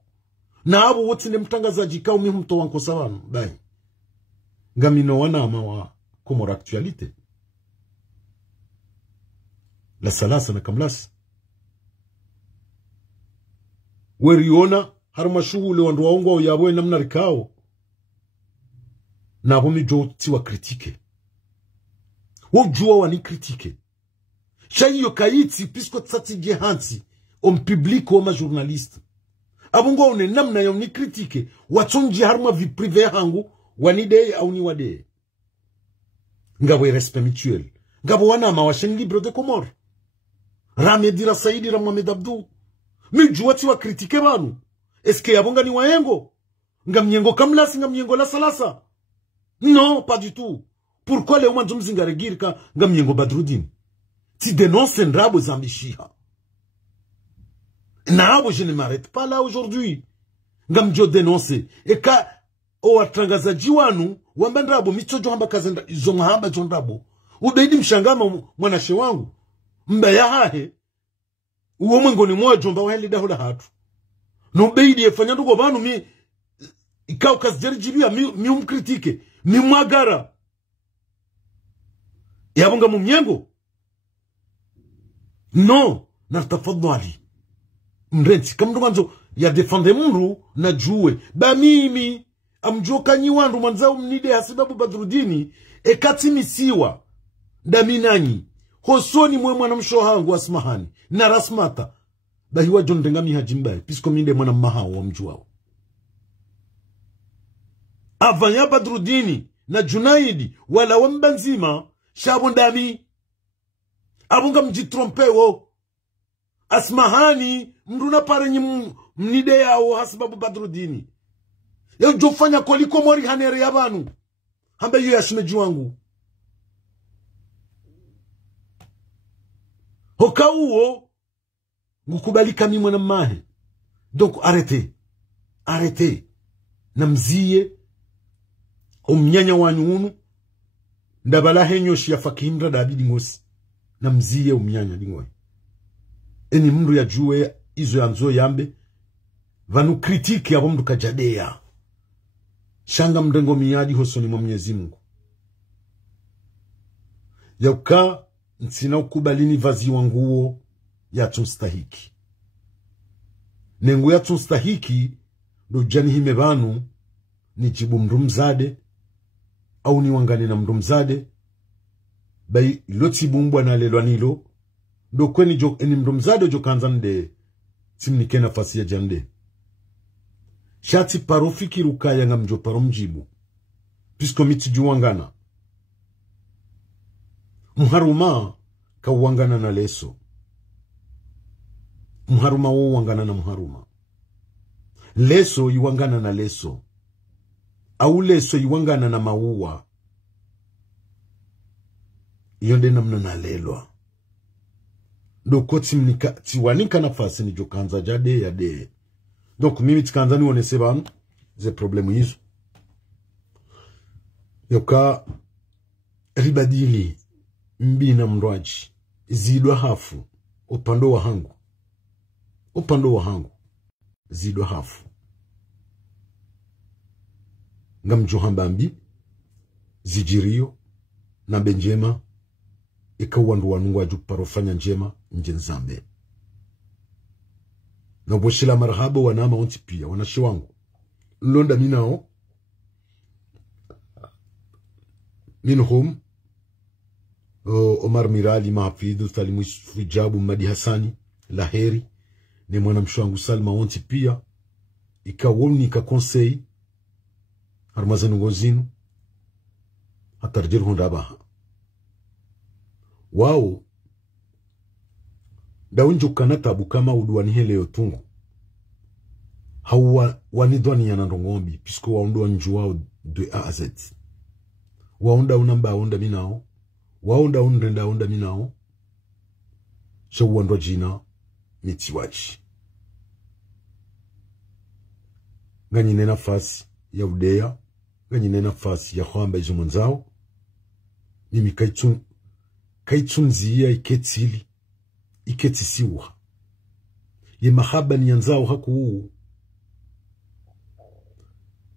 Na abo wote ne mtangazaji kao mi mto wankosa wanu. Bai. Ngamino wana ama wa komora actualite. La salasa na kamlasi. Weriona harumashuhule wandu waungo yaboe namna rikao. Na abo mijo tiwa kritike. Wujua wani kritike. Shayi yokaiti pisko tsati gehanti. Om public wama journaliste. Abungo une namna ya ni kritike. Watunji harma vi prive hangu. Wanide au ni wade. Ngabo respect mutuel. Ngabo wana mawashen libre de Comore. Rame dira Saidi Mohamed Abdou. Mijua tiwa kritike banu. Eske yabonga ni waengo. Ngamnyengo kamlasi ngamnyengo la salasa. Non, pas du tout. Pourquoi les gens mzinga regirka ngamyengo Badrudini? Si dénonce nrabo zambishiha. Nabo, je ne m'arrête pas là aujourd'hui. Ngamjo dénoncer. Et ka o watangazaji wanu wambandrabo mitojo hamba kazenda zonga hamba jondrabo. Ubeidi mshangama mwanashe wangu. Mbaya hahe. Uwo mwengo ni mwa jomba waheli dahula hatu. No beidi efanya ndugo banu mi ikao kazijari jibia mi umkritike. Mi mwagara. Yabunga mumyengo. No. Nartafadhali. Mrenti. Kama nduganzo ya defende mru na juwe. Ba mimi. Amjoka nyiwandu manzao mnide hasibabu Badrudini. Ekati misiwa. Daminanyi. Hosoni mwe mwana mshohangu asmahani. Na rasmata. Bahiwa jondengami hajimbaye. Pisko minde mwana maha wa mjuwao. Avanya Badrudini. Na Junaidi. Wala wambanzima. Shabondami. Abunga mjitrompewo. Asmahani. Mruna parenyi mnide yao hasibabu Badrudini. Yo jofanya koliko mori hanere yabanu. Hamba yu yashimeji wangu. Hoka uo. Ngukubalika mimwe na mahe. Donc arrêtez. Arrêtez. Namziye. Omnyanya wanyunu. Ndabala henyo shia fakimra dabidi ngosi. Namziye omnyanya dingwe. Eni mndu ya juwe. Izo ya nzo yambe. Vanu kritiki ya mndu kajadea. Shanga mdengo miyadi hosoni mwa Mwenyezi Mungu. Yauka ntsina ukubalini vazi wanguo ya tunstahiki. Nengu ya tunstahiki do jani hime vanu ni jibu mrumzade au ni wangane na mrumzade bai loti bumbwa na lelwa nilo do kweni jo eni mrumzade jo kanzande timnike nafasi ya jande. Shati parofiki rukaya nga mjo paro mjibu. Pisko miti juwangana. Muharuma kawangana na leso. Muharuma wangana na muharuma. Leso yuwangana na leso. Au leso yuwangana na mauwa. Yonde namna na lelwa. Doko tiwanika nafasi ni jo kanza jade ya de. Donc mimi tikanza ni wonese banu ze problemu hizo. Yoka ribadili mbina mrwaji zidwa hafu upando wa hangu. Upando wa hangu zidwa hafu. Ngamjo hambambi zijirio na benjema ikawandu wanungu waju parofanya njema njenzambe. Na boshila marhaba wanama onti pia wanashi wangu londa minao minhum Omar Mirali Mahfidhu Thalimu Fijabu Madi Hassani Laheri ni mwana mshangu Salma onti pia ikawoni ka conseil harmazenu ngozinu hatarjiru hondabaha wao daunjo kanatabu kama uduwani hele yotungu. Hawa wanidwani ya nandongombi. Pisko waunduwa njuwao de A a Z. Waunda unamba unda minao. Waunda unrenda unda minao. Shawu wandwa jina mitiwachi. Ganyine nafasi ya udea. Ganyine nafasi ya kwamba izo mwanzao. Mimi kaitunzi ya iketili. Iketisiwa. Ye mahaba ni yanzao haku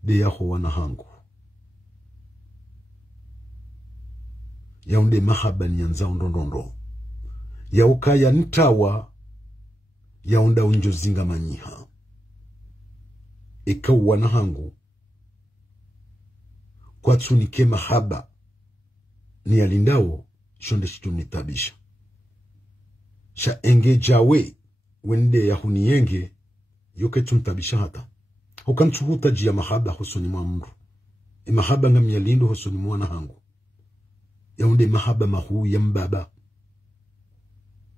de yaho wana hangu. Yaunde mahaba ni yanzao ndondondo. Yauka ya ntawa yaunda unjo zinga manyiha. Eka wana hangu. Kwa tsunike mahaba ni yalindao shonde shitu nitabisha. Sha enge jawe wende ya hunienge yoke tumtabisha hata. Hukantuhuta jia mahaba husoni mwa mru. Mahaba nga miyalindu husoni mwa na hangu. Yaunde mahaba mahu ya mbaba.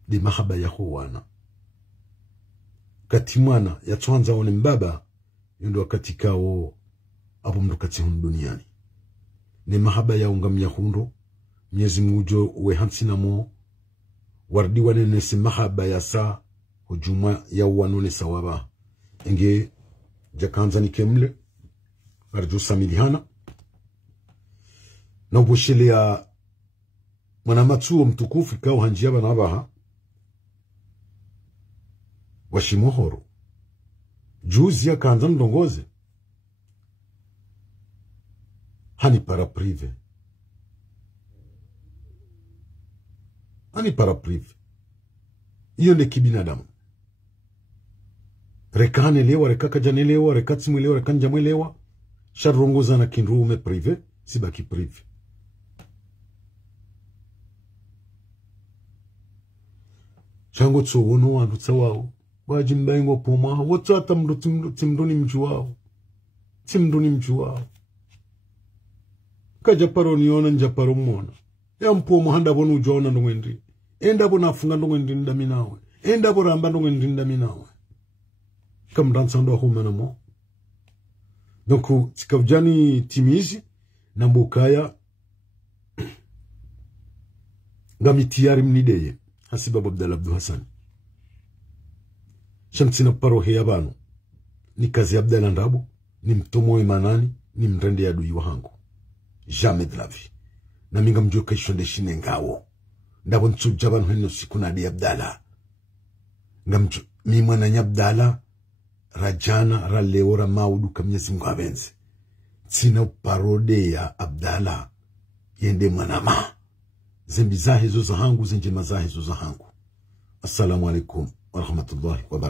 De mahaba ya huwana. Katimwana ya tuanza wane mbaba. Yondo wakati kao apo mru kati hunu duniani. ni mahaba ya ungam ya hundo Mwenyezi Mungu we hamsina mo wardi wanene si mahaba ya sa hujuma ya wanone sawaba enge jakanza ni kemle arju samilihana na uboshele ya mwanamatsuo mtukufu ikawa hanjia banabaha washimohoro juzi ya kanza mdongoze hani para prive iyo ne kibinadamu rekane lewa rekaka jane lewa rekatsi lewa rekanja mwelewa sharongoza na kinrume prive sibaki prive chango tsowono wandu tsawao wajimbaingo poma wotata mdo timdoni mjuwao kajaparo niona njaparo mona ya mpomo handa bonu ujona ndongwendi enda bona funga ndongwendi ndaminawe enda boramba ndongwendi ndaminawe kam dansando humana mo donc tikavjani timizi na mbokaya ngamitiari mnideye hasiba Abdallah Abdul Hassan shamsina paro he yabano ni kazi Abdallah ndabo ni mtomo imanani ni mrende ya dui wahangu jamais de la vie na minga mjoka ishonde shine ngawo ndabo nsujabano heno siku na di Abdallah ngamjo mi mwana nya Abdallah rajana raleora maudu kamnyezi Mungu abenze sina parode ya Abdallah yende mwanama zembi zahizo za hangu zenjema zahizo za hangu. Assalamu alaikum wa rahmatullahi wa barakatuh.